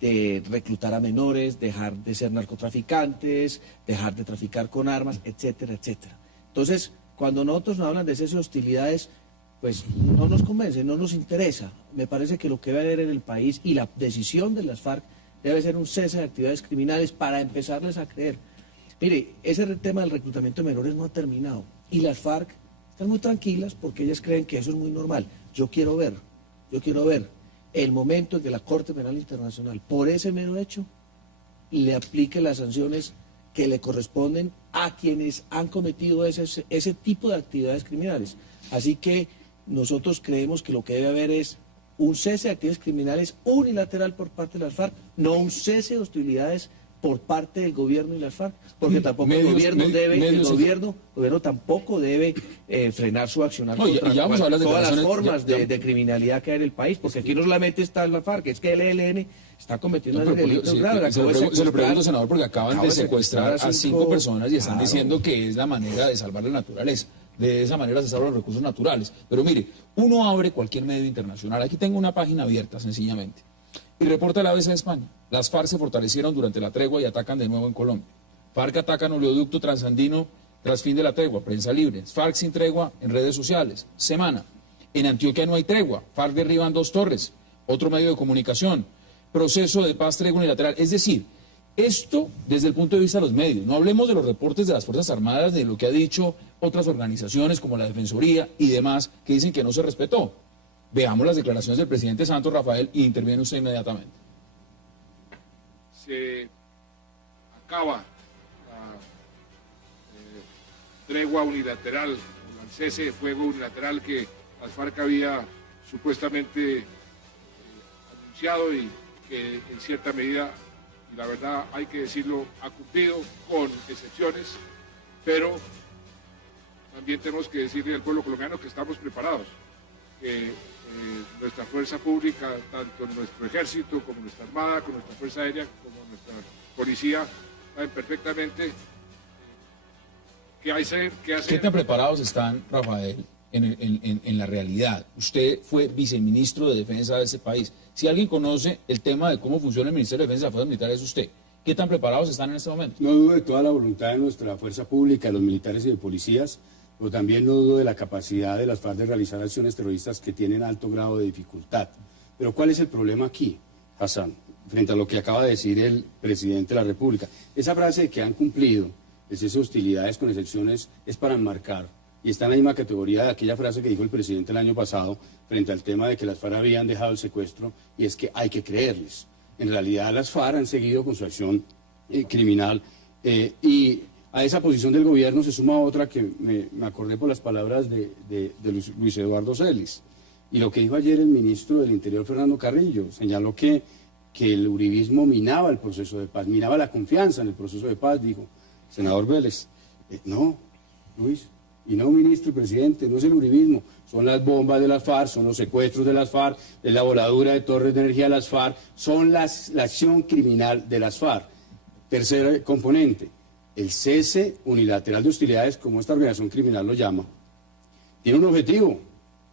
de reclutar a menores, dejar de ser narcotraficantes, dejar de traficar con armas, etcétera, etcétera. Entonces, cuando nosotros nos hablan de cese de hostilidades, pues no nos convence, no nos interesa. Me parece que lo que debe haber en el país y la decisión de las FARC debe ser un cese de actividades criminales para empezarles a creer. Mire, ese tema del reclutamiento de menores no ha terminado y las FARC están muy tranquilas porque ellas creen que eso es muy normal. Yo quiero ver el momento en que la Corte Penal Internacional, por ese mero hecho, le aplique las sanciones que le corresponden a quienes han cometido ese tipo de actividades criminales. Así que nosotros creemos que lo que debe haber es un cese de actividades criminales unilateral por parte de las FARC, no un cese de hostilidades por parte del gobierno y las FARC, porque tampoco el gobierno tampoco debe frenar su accionar contra todas las formas de criminalidad que hay en el país, porque aquí no solamente está la FARC, es que el ELN está cometiendo delitos graves. Se lo pregunto, senador, porque acaban de secuestrar a 5 personas y están diciendo que es la manera de salvar la naturaleza. De esa manera se salvan los recursos naturales. Pero mire, uno abre cualquier medio internacional. Aquí tengo una página abierta, sencillamente. Y reporta la ABC de España. Las FARC se fortalecieron durante la tregua y atacan de nuevo en Colombia. FARC atacan oleoducto transandino tras fin de la tregua. Prensa libre. FARC sin tregua en redes sociales. Semana. En Antioquia no hay tregua. FARC derriban 2 torres. Otro medio de comunicación. Proceso de paz, tregua unilateral. Es decir, esto desde el punto de vista de los medios. No hablemos de los reportes de las Fuerzas Armadas, de lo que ha dicho otras organizaciones como la Defensoría y demás, que dicen que no se respetó. Veamos las declaraciones del presidente Santos, Rafael, y interviene usted inmediatamente. Se acaba la tregua unilateral, el cese de fuego unilateral que las FARC había supuestamente anunciado y que en cierta medida, y la verdad hay que decirlo, ha cumplido con excepciones, pero también tenemos que decirle al pueblo colombiano que estamos preparados, que nuestra fuerza pública, tanto nuestro ejército como nuestra armada, como nuestra fuerza aérea, como nuestra policía, saben perfectamente qué hacer. ¿Qué tan preparados están, Rafael, en la realidad? Usted fue viceministro de Defensa de ese país. Si alguien conoce el tema de cómo funciona el Ministerio de Defensa de las Fuerzas Militares, es usted. ¿Qué tan preparados están en este momento? No dudo de toda la voluntad de nuestra fuerza pública, de los militares y de policías, pero también no dudo de la capacidad de las FARC de realizar acciones terroristas que tienen alto grado de dificultad. Pero ¿cuál es el problema aquí, Hassan, frente a lo que acaba de decir el presidente de la República? Esa frase de que han cumplido el cese de hostilidades con excepciones es para enmarcar, y está en la misma categoría de aquella frase que dijo el presidente el año pasado frente al tema de que las FARC habían dejado el secuestro, y es que hay que creerles. En realidad las FARC han seguido con su acción criminal y a esa posición del gobierno se suma otra que me acordé por las palabras de Luis Eduardo Celis. Y lo que dijo ayer el ministro del Interior, Fernando Carrillo, señaló que el uribismo minaba el proceso de paz, minaba la confianza en el proceso de paz, dijo senador Vélez. No, Luis, y no ministro y presidente, no es el uribismo, son las bombas de las FARC, son los secuestros de las FARC, es la voladura de torres de energía de las FARC, son la acción criminal de las FARC. Tercer componente, el cese unilateral de hostilidades, como esta organización criminal lo llama, tiene un objetivo,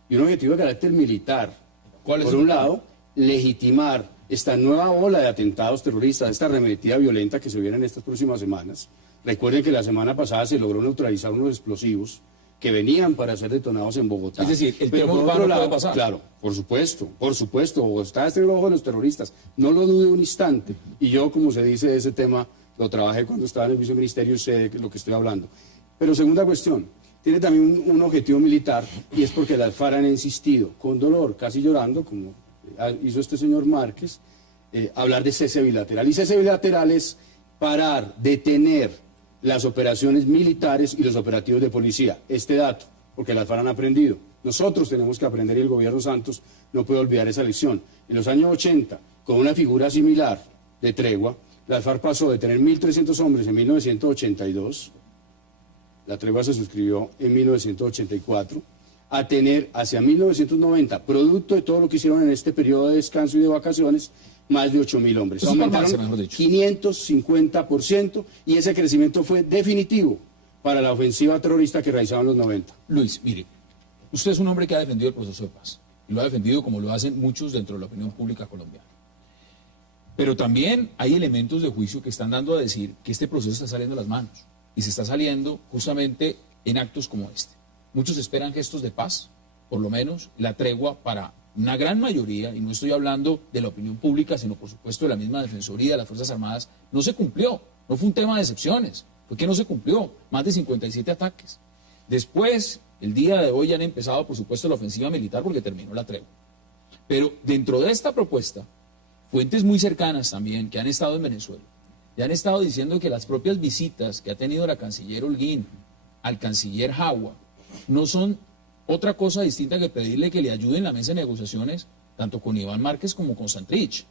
y un objetivo de carácter militar. ¿Cuál es Por un lado, legitimar esta nueva ola de atentados terroristas, esta arremetida violenta que se viene en estas próximas semanas. Recuerden que la semana pasada se logró neutralizar unos explosivos que venían para ser detonados en Bogotá. Es decir, el Pero tema por urbano otro lado, puede pasar. claro, por supuesto, Bogotá está en el ojo de los terroristas, no lo dude un instante. Y yo, como se dice, ese tema lo trabajé cuando estaba en el viceministerio y sé de lo que estoy hablando. Pero segunda cuestión, tiene también un objetivo militar, y es porque las FARC han insistido, con dolor, casi llorando, como hizo este señor Márquez, hablar de cese bilateral. Y cese bilateral es parar, detener las operaciones militares y los operativos de policía. Este dato, porque las FARC han aprendido. Nosotros tenemos que aprender y el gobierno Santos no puede olvidar esa lección. En los años 80, con una figura similar de tregua, las FARC pasó de tener 1.300 hombres en 1982, la tregua se suscribió en 1984, a tener hacia 1990, producto de todo lo que hicieron en este periodo de descanso y de vacaciones, más de 8.000 hombres. Eso Aumentaron mejor dicho. 550%, y ese crecimiento fue definitivo para la ofensiva terrorista que realizaban los 90. Luis, mire, usted es un hombre que ha defendido el proceso de paz, y lo ha defendido como lo hacen muchos dentro de la opinión pública colombiana. Pero también hay elementos de juicio que están dando a decir que este proceso está saliendo de las manos, y se está saliendo justamente en actos como este. Muchos esperan gestos de paz, por lo menos la tregua para una gran mayoría, y no estoy hablando de la opinión pública, sino por supuesto de la misma Defensoría de las Fuerzas Armadas, no se cumplió, no fue un tema de excepciones, fue que no se cumplió, más de 57 ataques. Después, el día de hoy han empezado por supuesto la ofensiva militar porque terminó la tregua. Pero dentro de esta propuesta, fuentes muy cercanas también que han estado en Venezuela, ya han estado diciendo que las propias visitas que ha tenido la canciller Holguín al canciller Jagua no son otra cosa distinta que pedirle que le ayude en la mesa de negociaciones, tanto con Iván Márquez como con Santrich.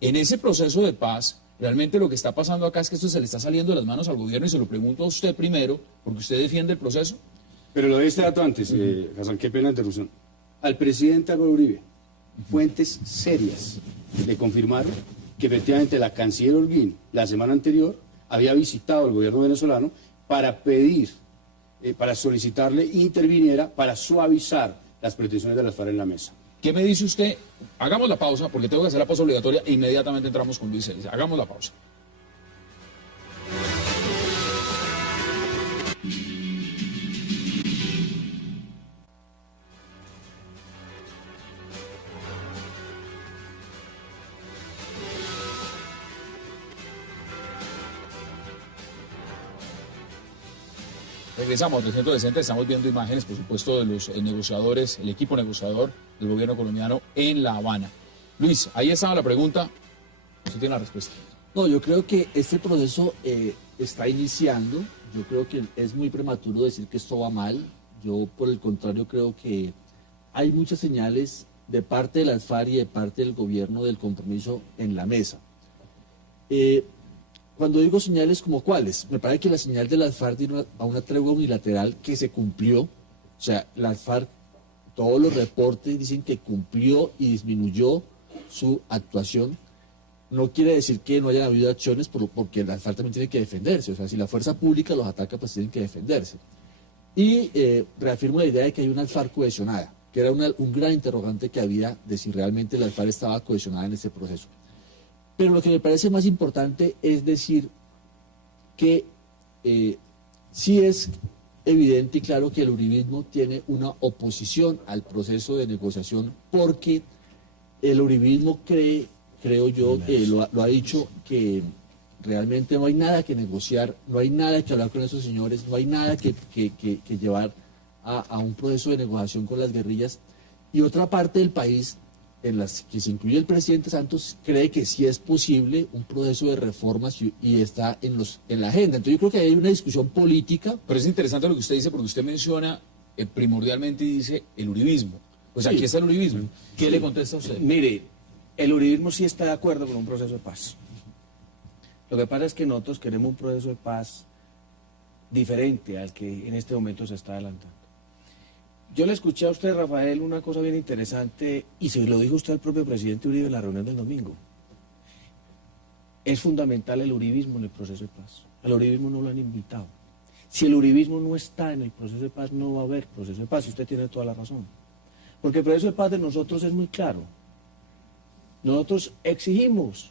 En ese proceso de paz, realmente lo que está pasando acá es que esto se le está saliendo de las manos al gobierno, y se lo pregunto a usted primero, porque usted defiende el proceso. Pero lo de este dato antes, Hassan, qué pena la interrupción. Al presidente Álvaro Uribe, fuentes serias le confirmaron que efectivamente la canciller Holguín la semana anterior había visitado al gobierno venezolano para pedir, para solicitarle interviniera para suavizar las pretensiones de las FARC en la mesa. ¿Qué me dice usted? Hagamos la pausa, porque tengo que hacer la pausa obligatoria e inmediatamente entramos con Luis Celis. Hagamos la pausa. Regresamos a 360, estamos viendo imágenes, por supuesto, de los negociadores, el equipo negociador del gobierno colombiano en La Habana. Luis, ahí estaba la pregunta, usted tiene la respuesta. No, yo creo que este proceso está iniciando. Yo creo que es muy prematuro decir que esto va mal. Yo, por el contrario, creo que hay muchas señales de parte de las FARC y de parte del gobierno del compromiso en la mesa. Cuando digo señales, ¿como cuáles? Me parece que la señal de las FARC a una tregua unilateral que se cumplió. O sea, las FARC, todos los reportes dicen que cumplió y disminuyó su actuación. No quiere decir que no hayan habido acciones, porque las FARC también tienen que defenderse. O sea, si la fuerza pública los ataca, pues tienen que defenderse. Y reafirmo la idea de que hay una FARC cohesionada, que era un gran interrogante que había de si realmente la FARC estaba cohesionada en este proceso. Pero lo que me parece más importante es decir que sí es evidente y claro que el uribismo tiene una oposición al proceso de negociación, porque el uribismo creo yo, lo ha dicho, que realmente no hay nada que negociar, no hay nada que hablar con esos señores, no hay nada que llevar a un proceso de negociación con las guerrillas. Y otra parte del país, en las que se incluye el presidente Santos, cree que sí es posible un proceso de reformas y está en la agenda. Entonces yo creo que hay una discusión política. Pero es interesante lo que usted dice, porque usted menciona primordialmente, dice el uribismo. Pues sí, aquí está el uribismo. ¿Qué le contesta a usted? Mire, el uribismo sí está de acuerdo con un proceso de paz. Lo que pasa es que nosotros queremos un proceso de paz diferente al que en este momento se está adelantando. Yo le escuché a usted, Rafael, una cosa bien interesante, y se lo dijo usted al propio presidente Uribe en la reunión del domingo. es fundamental el uribismo en el proceso de paz. Al uribismo no lo han invitado. Si el uribismo no está en el proceso de paz, no va a haber proceso de paz. Y usted tiene toda la razón. Porque el proceso de paz de nosotros es muy claro. Nosotros exigimos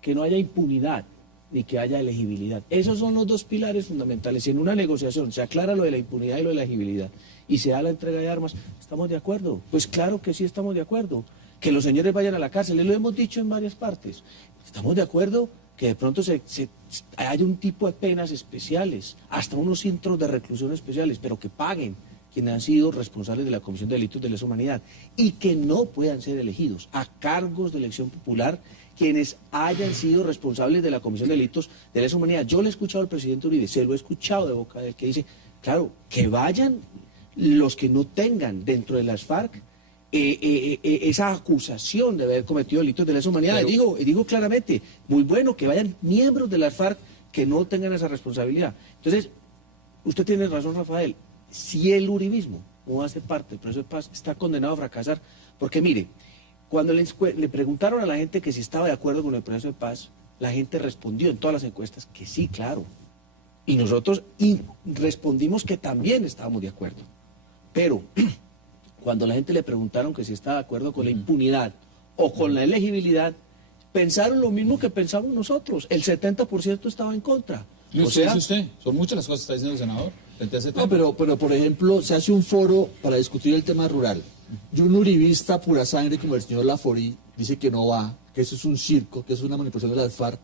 que no haya impunidad ni que haya elegibilidad. Esos son los dos pilares fundamentales. Si en una negociación se aclara lo de la impunidad y lo de la elegibilidad y se da la entrega de armas, ¿estamos de acuerdo? Pues claro que sí estamos de acuerdo. Que los señores vayan a la cárcel, lo hemos dicho en varias partes. ¿Estamos de acuerdo? Que de pronto haya un tipo de penas especiales, hasta unos centros de reclusión especiales, pero que paguen quienes han sido responsables de la comisión de delitos de lesa humanidad y que no puedan ser elegidos a cargos de elección popular quienes hayan sido responsables de la comisión de delitos de lesa humanidad. Yo le he escuchado al presidente Uribe, se lo he escuchado de boca de él, que dice, claro, que vayan los que no tengan dentro de las FARC esa acusación de haber cometido delitos de lesa humanidad. Pero, digo claramente, muy bueno que vayan miembros de las FARC que no tengan esa responsabilidad. Entonces, usted tiene razón, Rafael, si el uribismo no hace parte del proceso de paz, está condenado a fracasar, porque mire, cuando le preguntaron a la gente que si estaba de acuerdo con el proceso de paz, la gente respondió en todas las encuestas que sí, claro. Y nosotros respondimos que también estábamos de acuerdo. Pero cuando la gente le preguntaron que si estaba de acuerdo con la impunidad o con la elegibilidad, pensaron lo mismo que pensamos nosotros. El 70% estaba en contra. ¿Y usted? Son muchas las cosas que está diciendo el senador. No, pero por ejemplo, se hace un foro para discutir el tema rural. Y un uribista pura sangre como el señor Laforí dice que no va, que eso es un circo, que eso es una manipulación de las FARC.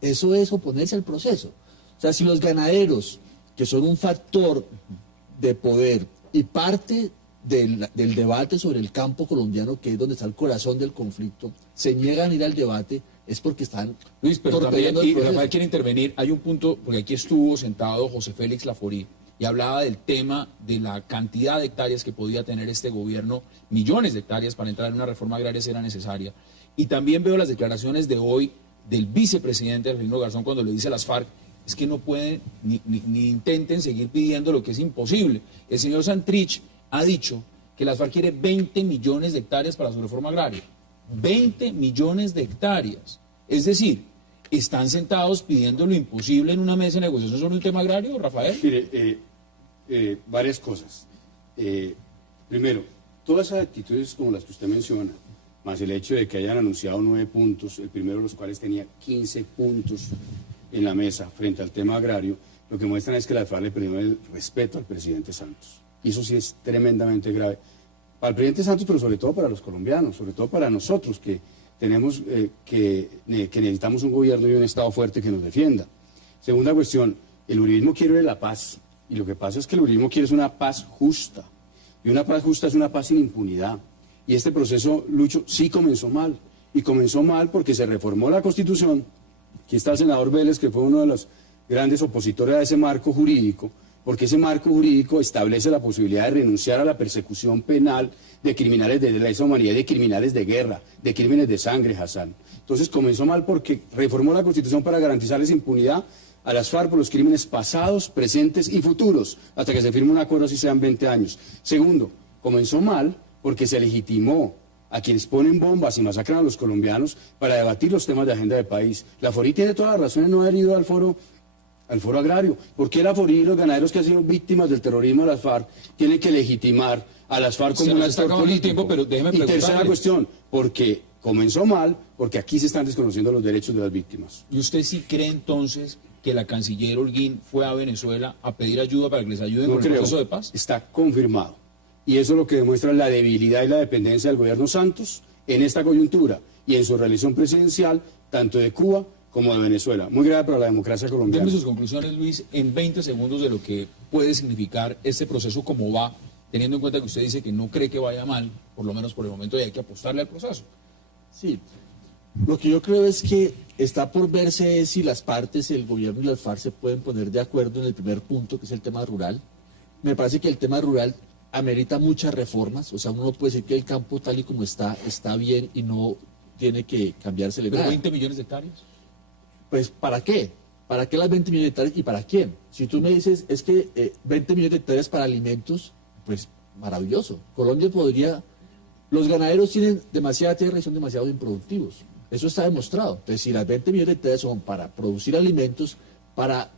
Eso es oponerse al proceso. O sea, si los ganaderos, que son un factor de poder y parte del debate sobre el campo colombiano, que es donde está el corazón del conflicto, se niegan a ir al debate, es porque están Luis, pero también, torpedando el proceso. Rafael quiere intervenir. Hay un punto, porque aquí estuvo sentado José Félix Laforí y hablaba del tema de la cantidad de hectáreas que podía tener este gobierno, millones de hectáreas para entrar en una reforma agraria si era necesaria. Y también veo las declaraciones de hoy del vicepresidente Alfredo Garzón cuando le dice a las FARC, es que no pueden ni intenten seguir pidiendo lo que es imposible. El señor Santrich ha dicho que las FARC quiere 20 millones de hectáreas para su reforma agraria. 20 millones de hectáreas. Es decir, ¿están sentados pidiendo lo imposible en una mesa de negociación sobre un tema agrario, Rafael? Mire, varias cosas. Primero, todas esas actitudes como las que usted menciona, más el hecho de que hayan anunciado 9 puntos, el primero de los cuales tenía 15 puntos en la mesa frente al tema agrario, lo que muestran es que la FARC le perdió el respeto al presidente Santos. Y eso sí es tremendamente grave. Para el presidente Santos, pero sobre todo para los colombianos, sobre todo para nosotros que tenemos que necesitamos un gobierno y un Estado fuerte que nos defienda. Segunda cuestión, el uribismo quiere la paz. Y lo que pasa es que el uribismo quiere una paz justa. Y una paz justa es una paz sin impunidad. Y este proceso, Lucho, sí comenzó mal. Y comenzó mal porque se reformó la Constitución. Aquí está el senador Vélez, que fue uno de los grandes opositores a ese marco jurídico, porque ese marco jurídico establece la posibilidad de renunciar a la persecución penal de criminales de lesa humanidad, de criminales de guerra, de crímenes de sangre, Hassan. Entonces comenzó mal porque reformó la Constitución para garantizarles impunidad a las FARC por los crímenes pasados, presentes y futuros, hasta que se firme un acuerdo así sean 20 años. Segundo, comenzó mal porque se legitimó a quienes ponen bombas y masacran a los colombianos para debatir los temas de agenda de país. Laforí tiene toda la razón en no haber ido al foro agrario. ¿Por qué Laforí y los ganaderos que han sido víctimas del terrorismo de las FARC tienen que legitimar a las FARC como un actor político? Pero déjeme y tercera cuestión, porque comenzó mal, porque aquí se están desconociendo los derechos de las víctimas. ¿Y usted sí cree entonces que la canciller Holguín fue a Venezuela a pedir ayuda para que les ayuden con el proceso de paz? Está confirmado. Y eso es lo que demuestra la debilidad y la dependencia del gobierno Santos en esta coyuntura y en su reelección presidencial, tanto de Cuba como de Venezuela. Muy grave para la democracia colombiana. Dame sus conclusiones, Luis, en 20 segundos de lo que puede significar este proceso como va, teniendo en cuenta que usted dice que no cree que vaya mal, por lo menos por el momento, y hay que apostarle al proceso. Sí, lo que yo creo es que está por verse si las partes, el gobierno y las FARC se pueden poner de acuerdo en el primer punto, que es el tema rural. Me parece que el tema rural amerita muchas reformas, o sea, uno no puede decir que el campo tal y como está bien y no tiene que cambiarse ¿Pero 20 millones de hectáreas? Pues, ¿para qué? ¿Para qué las 20 millones de hectáreas y para quién? Si tú me dices, es que 20 millones de hectáreas para alimentos, pues maravilloso. Colombia podría... Los ganaderos tienen demasiada tierra y son demasiado improductivos. Eso está demostrado. Entonces, si las 20 millones de hectáreas son para producir alimentos, para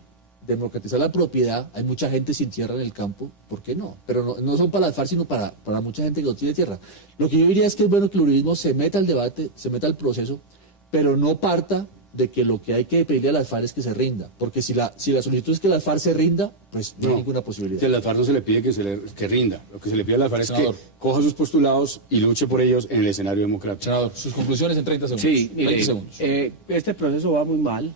democratizar la propiedad, hay mucha gente sin tierra en el campo, ¿por qué no? Pero no son para las FARC, sino para mucha gente que no tiene tierra. Lo que yo diría es que es bueno que el uribismo se meta al debate, se meta al proceso, pero no parta de que lo que hay que pedirle a las FARC es que se rinda, porque si la solicitud es que las FARC se rinda, pues no hay ninguna posibilidad. A las FARC no se le pide que rinda, lo que se le pide a las FARC es que coja sus postulados y luche por ellos en el escenario democrático. Senador, sus conclusiones en 30 segundos. Sí, mire, 30 segundos. Este proceso va muy mal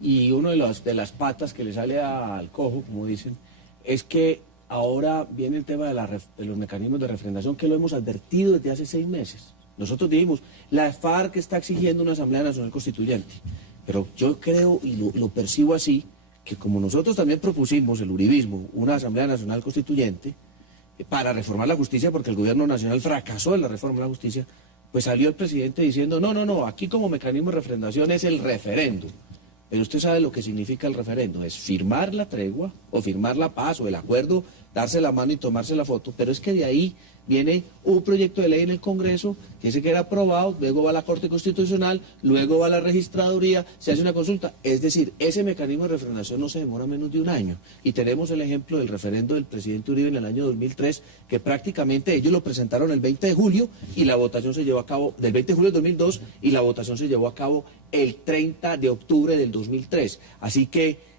y una de las patas que le sale al cojo, como dicen, es que ahora viene el tema de los mecanismos de refrendación que lo hemos advertido desde hace 6 meses. Nosotros dijimos, la FARC está exigiendo una Asamblea Nacional Constituyente, pero yo creo y lo percibo así, que como nosotros también propusimos, el uribismo, una Asamblea Nacional Constituyente, para reformar la justicia, porque el gobierno nacional fracasó en la reforma de la justicia, pues salió el presidente diciendo, no, aquí como mecanismo de refrendación es el referéndum. Pero usted sabe lo que significa el referéndum, es firmar la tregua o firmar la paz o el acuerdo, darse la mano y tomarse la foto, pero es que de ahí viene un proyecto de ley en el Congreso que ese que era aprobado, luego va a la Corte Constitucional, luego va a la Registraduría, se hace una consulta, es decir, ese mecanismo de refrendación no se demora menos de un año. Y tenemos el ejemplo del referendo del presidente Uribe en el año 2003, que prácticamente ellos lo presentaron el 20 de julio y la votación se llevó a cabo, del 20 de julio del 2002, y la votación se llevó a cabo el 30 de octubre del 2003. Así que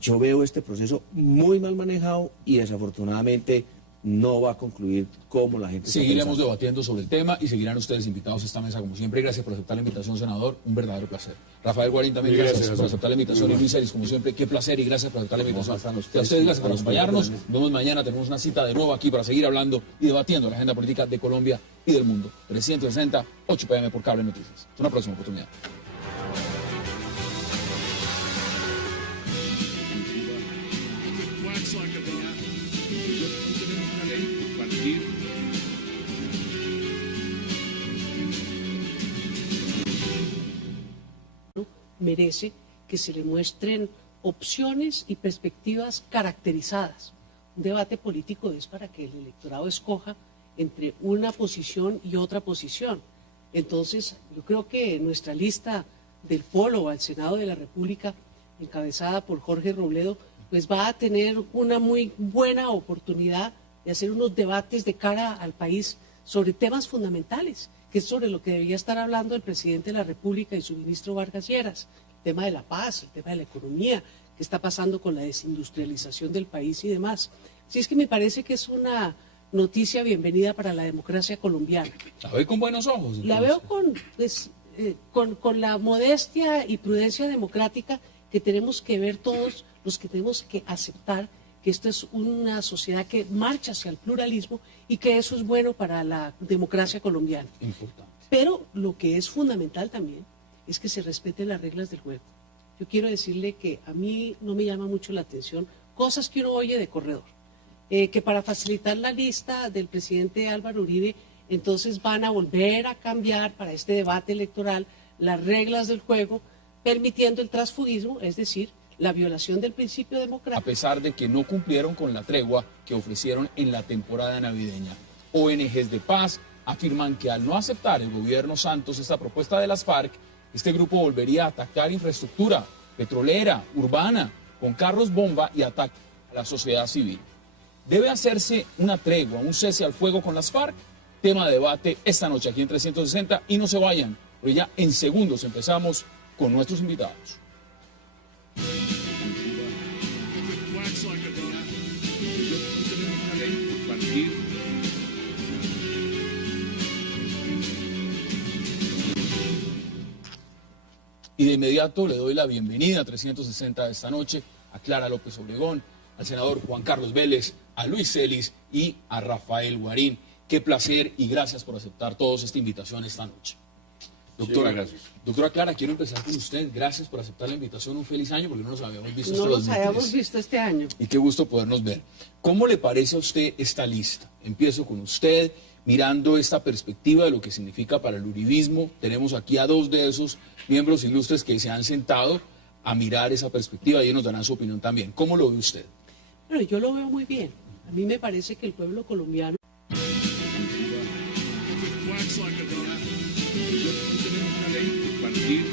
yo veo este proceso muy mal manejado y desafortunadamente no va a concluir como la gente está Seguiremos pensando. debatiendo sobre el tema y seguirán ustedes invitados a esta mesa como siempre. Gracias por aceptar la invitación, senador. Un verdadero placer. Rafael Guarín también, gracias por aceptar la invitación. Y Luis Celis, como siempre, qué placer y gracias por aceptar la invitación. A ustedes, gracias por acompañarnos. Nos vemos mañana. Tenemos una cita de nuevo aquí para seguir hablando y debatiendo la agenda política de Colombia y del mundo. 360, 8 p.m. por Cable Noticias. Hasta una próxima oportunidad. Merece que se le muestren opciones y perspectivas caracterizadas. Un debate político es para que el electorado escoja entre una posición y otra posición. Entonces, yo creo que nuestra lista del Polo al Senado de la República, encabezada por Jorge Robledo, pues va a tener una muy buena oportunidad de hacer unos debates de cara al país sobre temas fundamentales, que es sobre lo que debía estar hablando el presidente de la República y su ministro Vargas Lleras, el tema de la paz, el tema de la economía, qué está pasando con la desindustrialización del país y demás. Así es que me parece que es una noticia bienvenida para la democracia colombiana. La ve con buenos ojos. Entonces. La veo con la modestia y prudencia democrática que tenemos que ver todos los que tenemos que aceptar que esta es una sociedad que marcha hacia el pluralismo y que eso es bueno para la democracia colombiana. Importante. Pero lo que es fundamental también es que se respeten las reglas del juego. Yo quiero decirle que a mí no me llama mucho la atención cosas que uno oye de corredor, que para facilitar la lista del presidente Álvaro Uribe, entonces van a volver a cambiar para este debate electoral las reglas del juego, permitiendo el transfugismo, es decir, la violación del principio democrático. A pesar de que no cumplieron con la tregua que ofrecieron en la temporada navideña. ONGs de paz afirman que al no aceptar el gobierno Santos esta propuesta de las FARC, este grupo volvería a atacar infraestructura petrolera, urbana, con carros bomba y ataque a la sociedad civil. ¿Debe hacerse una tregua, un cese al fuego con las FARC? Tema de debate esta noche aquí en 360 y no se vayan, pero ya en segundos empezamos con nuestros invitados. Y de inmediato le doy la bienvenida a 360 de esta noche a Clara López Obregón, al senador Juan Carlos Vélez, a Luis Celis y a Rafael Guarín. Qué placer y gracias por aceptar todos esta invitación esta noche. Doctora, sí, gracias. Doctora Clara, quiero empezar con usted. Gracias por aceptar la invitación. Un feliz año porque no nos habíamos visto. No nos habíamos visto este año. Y qué gusto podernos ver. ¿Cómo le parece a usted esta lista? Empiezo con usted, mirando esta perspectiva de lo que significa para el uribismo. Tenemos aquí a dos de esos miembros ilustres que se han sentado a mirar esa perspectiva y ellos nos darán su opinión también. ¿Cómo lo ve usted? Bueno, yo lo veo muy bien. A mí me parece que el pueblo colombiano partir.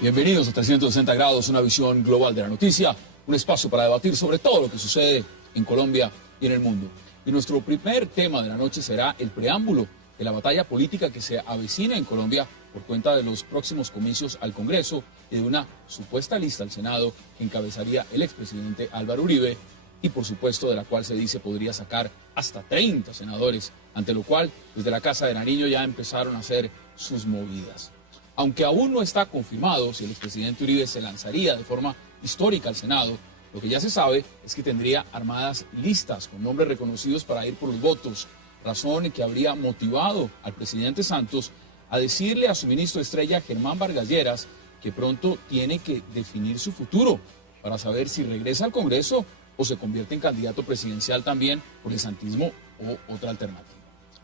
Bienvenidos a 360 grados, una visión global de la noticia, un espacio para debatir sobre todo lo que sucede en Colombia y en el mundo. Y nuestro primer tema de la noche será el preámbulo de la batalla política que se avecina en Colombia por cuenta de los próximos comicios al Congreso y de una supuesta lista al Senado que encabezaría el expresidente Álvaro Uribe y por supuesto de la cual se dice podría sacar hasta 30 senadores, ante lo cual desde la Casa de Nariño ya empezaron a hacer sus movidas. Aunque aún no está confirmado si el expresidente Uribe se lanzaría de forma histórica al Senado, lo que ya se sabe es que tendría armadas listas con nombres reconocidos para ir por los votos, razón que habría motivado al presidente Santos a decirle a su ministro estrella Germán Vargas Lleras que pronto tiene que definir su futuro para saber si regresa al Congreso o se convierte en candidato presidencial también por el santismo o otra alternativa.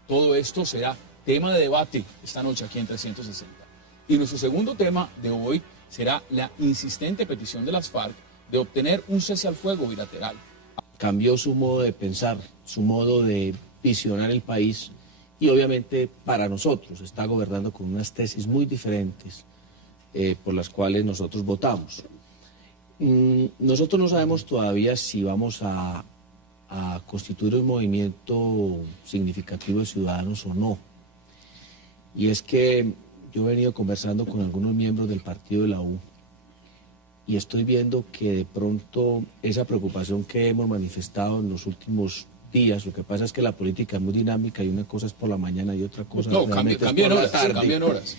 Todo esto será tema de debate esta noche aquí en 360. Y nuestro segundo tema de hoy será la insistente petición de las FARC de obtener un cese al fuego bilateral. Cambió su modo de pensar, su modo de visionar el país y obviamente para nosotros está gobernando con unas tesis muy diferentes por las cuales nosotros votamos. Nosotros no sabemos todavía si vamos a constituir un movimiento significativo de ciudadanos o no. Y es que yo he venido conversando con algunos miembros del partido de la U y estoy viendo que de pronto esa preocupación que hemos manifestado en los últimos días, lo que pasa es que la política es muy dinámica y una cosa es por la mañana y otra cosa realmente es por la tarde. Cambian horas.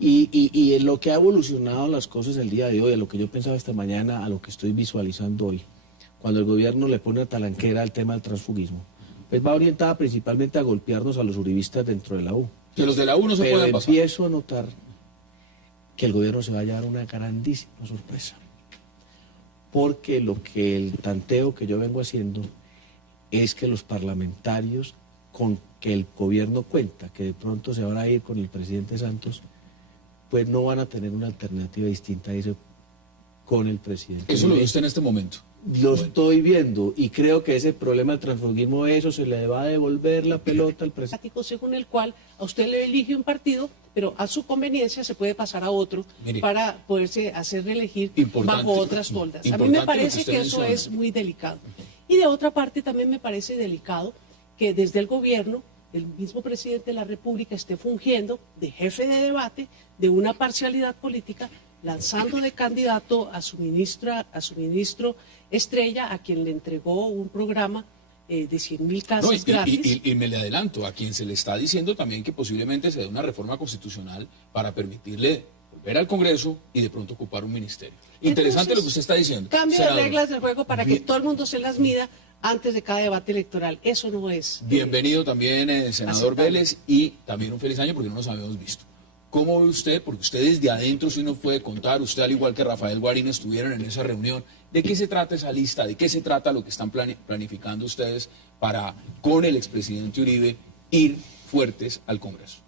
Y en lo que ha evolucionado las cosas el día de hoy, a lo que yo pensaba esta mañana, a lo que estoy visualizando hoy, cuando el gobierno le pone a talanquera al tema del transfugismo, pues va orientada principalmente a golpearnos a los uribistas dentro de la U. Que los de la U no se pueden pasar. Pero empiezo a notar que el gobierno se va a llevar una grandísima sorpresa. Porque el tanteo que yo vengo haciendo es que los parlamentarios con que el gobierno cuenta, que de pronto se van a ir con el presidente Santos, pues no van a tener una alternativa distinta a eso con el presidente. Eso lo ve usted en este momento. Lo estoy viendo y creo que ese problema del transfugismo, eso se le va a devolver la pelota al presidente. Según el cual a usted le elige un partido, pero a su conveniencia se puede pasar a otro para poderse hacer reelegir bajo otras foldas. A mí me parece que eso es muy delicado. Y de otra parte también me parece delicado que desde el gobierno el mismo presidente de la República esté fungiendo de jefe de debate de una parcialidad política, lanzando de candidato a su ministro estrella, a quien le entregó un programa de 100.000 casas gratis. Y me le adelanto, a quien se le está diciendo también que posiblemente se dé una reforma constitucional para permitirle volver al Congreso y de pronto ocupar un ministerio. Interesante. Entonces, lo que usted está diciendo. Cambio de reglas del juego para que todo el mundo se las mida antes de cada debate electoral. Eso no es. Bienvenido también, senador Vélez, y también un feliz año porque no nos habíamos visto. ¿Cómo ve usted? Porque usted desde adentro sí nos puede contar, usted al igual que Rafael Guarín estuvieron en esa reunión, ¿de qué se trata esa lista? ¿De qué se trata lo que están planificando ustedes para, con el expresidente Uribe, ir fuertes al Congreso?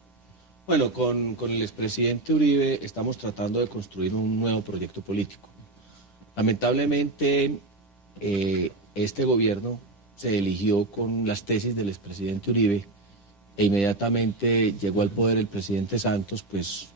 Bueno, con el expresidente Uribe estamos tratando de construir un nuevo proyecto político. Lamentablemente, este gobierno se eligió con las tesis del expresidente Uribe e inmediatamente llegó al poder el presidente Santos, pues